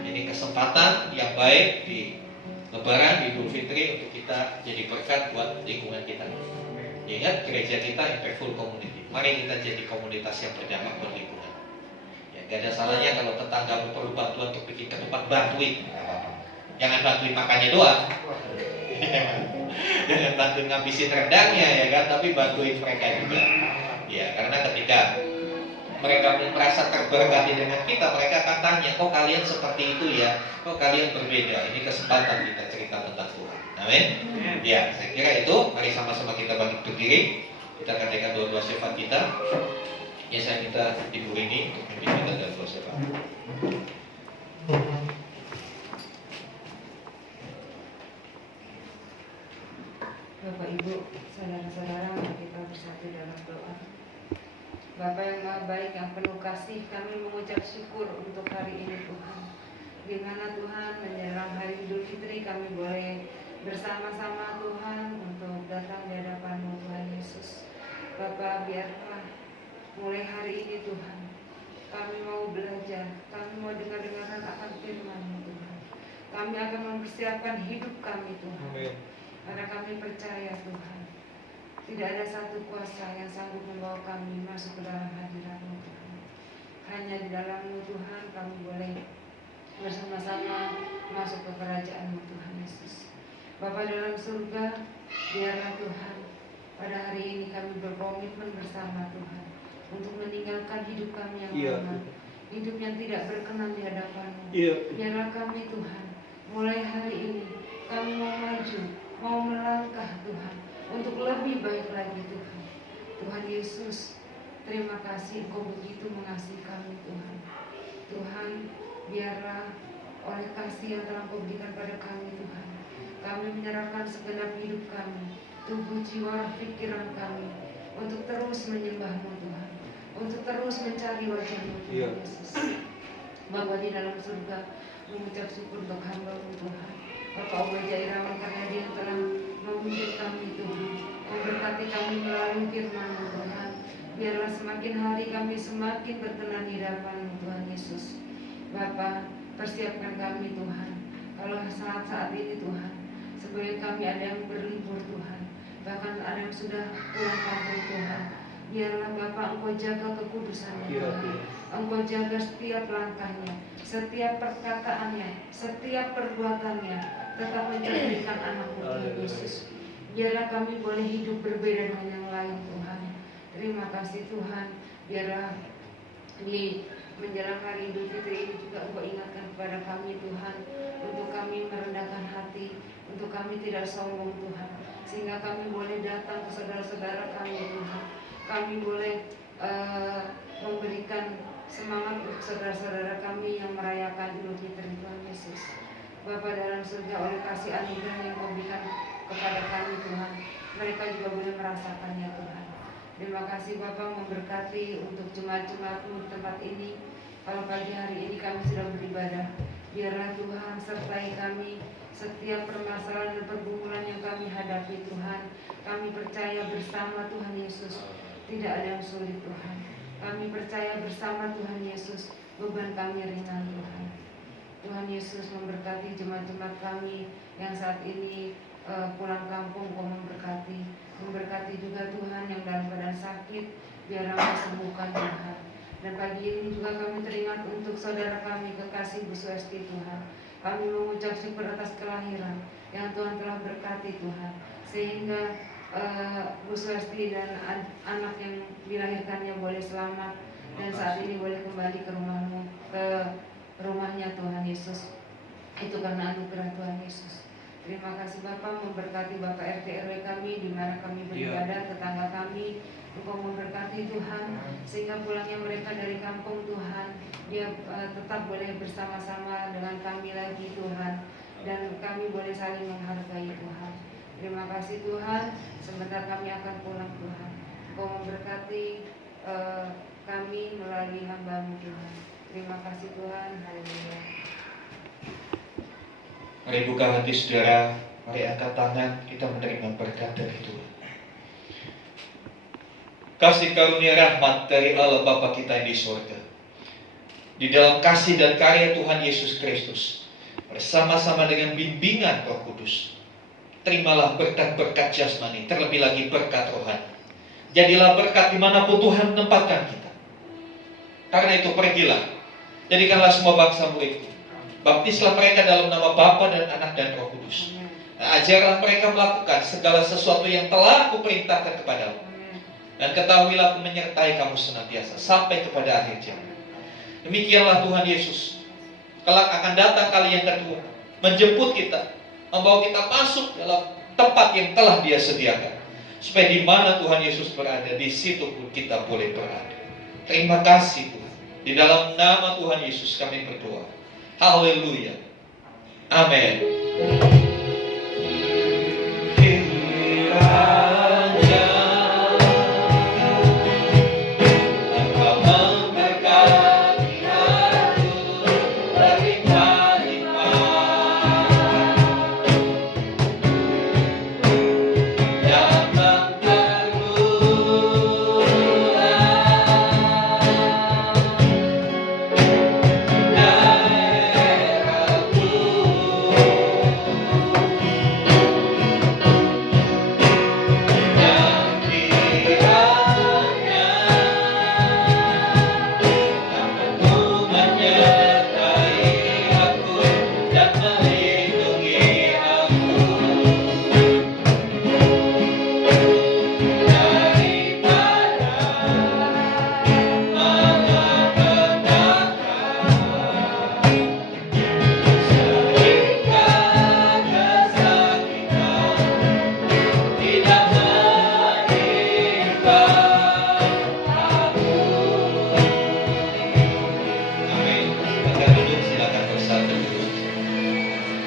Ini kesempatan yang baik di Lebaran, di Idul Fitri untuk kita jadi berkat buat lingkungan kita. Ingat, gereja kita impactful community. Mari kita jadi komunitas yang berdampak buat lingkungan. Ya, gak ada salahnya kalau tetangga perlu bantuan untuk bikin ketupat, bantuin. Jangan bantuin makannya doang. Jangan bantuin ngabisin rendangnya, ya kan? Tapi bantuin mereka juga. Ya, karena ketika mereka merasa terberkati dengan kita, mereka akan tanya, kok kalian seperti itu ya? Kok kalian berbeda? Ini kesempatan kita cerita tentang Tuhan. Amin. Ya, saya kira itu. Mari sama-sama kita bangkit berdiri. Kita katakan doa-doa syafaat kita. Ya, saya minta ibu ini untuk memimpin kita dalam doa syafaat. Bapak Ibu, saudara-saudara, mari kita bersatu dalam doa. Bapa yang Maha Baik, yang penuh kasih, kami mengucap syukur untuk hari ini Tuhan. Di mana Tuhan menjelang hari Idul Fitri kami boleh bersama-sama Tuhan untuk datang di hadapan-Mu Tuhan Yesus. Bapa, biarlah mulai hari ini Tuhan, kami mau belajar, kami mau dengar-dengaran akan firman-Mu Tuhan. Kami akan mempersiapkan hidup kami Tuhan. Karena kami percaya Tuhan, tidak ada satu kuasa yang sanggup membawa kami masuk ke dalam hadirat-Mu Tuhan. Hanya di dalam-Mu Tuhan kami boleh bersama-sama masuk ke kerajaan-Mu Tuhan Yesus. Bapa dalam surga, biarlah Tuhan pada hari ini kami berkomitmen bersama Tuhan untuk meninggalkan hidup kami yang lama, hidup yang tidak berkenan di hadapan-Mu. Biarlah kami Tuhan, mulai hari ini kami mau maju, mau melangkah Tuhan untuk lebih baik lagi Tuhan. Tuhan Yesus, terima kasih Engkau begitu mengasihi kami Tuhan. Tuhan, biarlah oleh kasih yang telah Engkau berikan pada kami Tuhan, kami menyerahkan segenap hidup kami, tubuh, jiwa, pikiran kami, untuk terus menyembah-Mu Tuhan, untuk terus mencari wajah-Mu Tuhan Yesus. Bapa di dalam surga, mengucap syukur untuk hamba-Mu Tuhan, Bapak Obaja Irawan, karena Dia telah memimpin kami Tuhan, memberkati kami melalui firman-Mu Tuhan. Biarlah semakin hari kami semakin berkenan di hadapan-Mu Tuhan Yesus. Bapa, persiapkan kami Tuhan, kalau saat-saat ini Tuhan, sebagai kami ada yang berlibur Tuhan, bahkan ada yang sudah pulang kampung Tuhan. Biarlah Bapa Engkau jaga kekudusannya Tuhan, Engkau jaga setiap langkahnya, setiap perkataannya, setiap perbuatannya, tetap menjadikan anak-Mu Tuhan Yesus. Biarlah kami boleh hidup berbeda dengan yang lain Tuhan. Terima kasih Tuhan. Biarlah di menjelang hari Idul Fitri ini juga Engkau ingatkan kepada kami Tuhan, untuk kami merendahkan hati, untuk kami tidak sombong Tuhan, sehingga kami boleh datang ke saudara-saudara kami Tuhan. Kami boleh memberikan semangat untuk saudara-saudara kami yang merayakan Idul Fitri Tuhan Yesus. Bapa dalam surga, oleh kasih anugerah yang Kau berikan kepada kami Tuhan, mereka juga boleh merasakannya Tuhan. Terima kasih Bapa, memberkati untuk jemaat-jemaat-Mu di tempat ini. Kalau pagi hari ini kami sudah beribadah, Biarlah Tuhan sertai kami setiap permasalahan dan pergumulan yang kami hadapi Tuhan. Kami percaya bersama Tuhan Yesus tidak ada yang sulit Tuhan. Kami percaya bersama Tuhan Yesus beban kami ringan Tuhan. Tuhan Yesus memberkati jemaat-jemaat kami yang saat ini pulang kampung, Kau memberkati. Memberkati juga Tuhan yang dalam keadaan sakit, biar Kau sembuhkan Tuhan. Dan pagi ini juga kami teringat untuk saudara kami kekasih Bu Suesti Tuhan. Kami mengucap syukur atas kelahiran yang Tuhan telah berkati Tuhan, sehingga Bu Suesti dan anak yang dilahirkannya boleh selamat dan saat ini boleh kembali ke rumahnya Tuhan Yesus. Itu karena anugerah Tuhan Yesus. Terima kasih Bapak, memberkati Bapak RT RW kami di mana kami beribadah, tetangga kami. Engkau memberkati Tuhan sehingga pulangnya mereka dari kampung Tuhan, dia tetap boleh bersama-sama dengan kami lagi Tuhan, dan kami boleh saling menghargai Tuhan. Terima kasih Tuhan, sebentar kami akan pulang Tuhan. Engkau memberkati kami melalui hamba-Mu Tuhan. Terima kasih Tuhan. Haleluya. Mari buka hati saudara, mari angkat tangan, kita menerima berkat dari Tuhan. Kasih karunia rahmat dari Allah Bapa kita yang di surga, di dalam kasih dan karya Tuhan Yesus Kristus, bersama-sama dengan bimbingan Roh Kudus, terimalah berkat-berkat jasmani, terlebih lagi berkat rohani. Jadilah berkat dimanapun Tuhan menempatkan kita. Karena itu pergilah, jadikanlah semua bangsa muridku. Baptislah mereka dalam nama Bapa dan Anak dan Roh Kudus. Ajarlah mereka melakukan segala sesuatu yang telah Kuperintahkan kepadamu. Dan ketahuilah Aku menyertai kamu senantiasa sampai kepada akhir zaman. Demikianlah Tuhan Yesus kelak akan datang kali yang kedua, menjemput kita, membawa kita masuk dalam tempat yang telah Dia sediakan, supaya di mana Tuhan Yesus berada, di situ pun kita boleh berada. Terima kasih Tuhan. Di dalam nama Tuhan Yesus kami berdoa. Haleluya. Amin.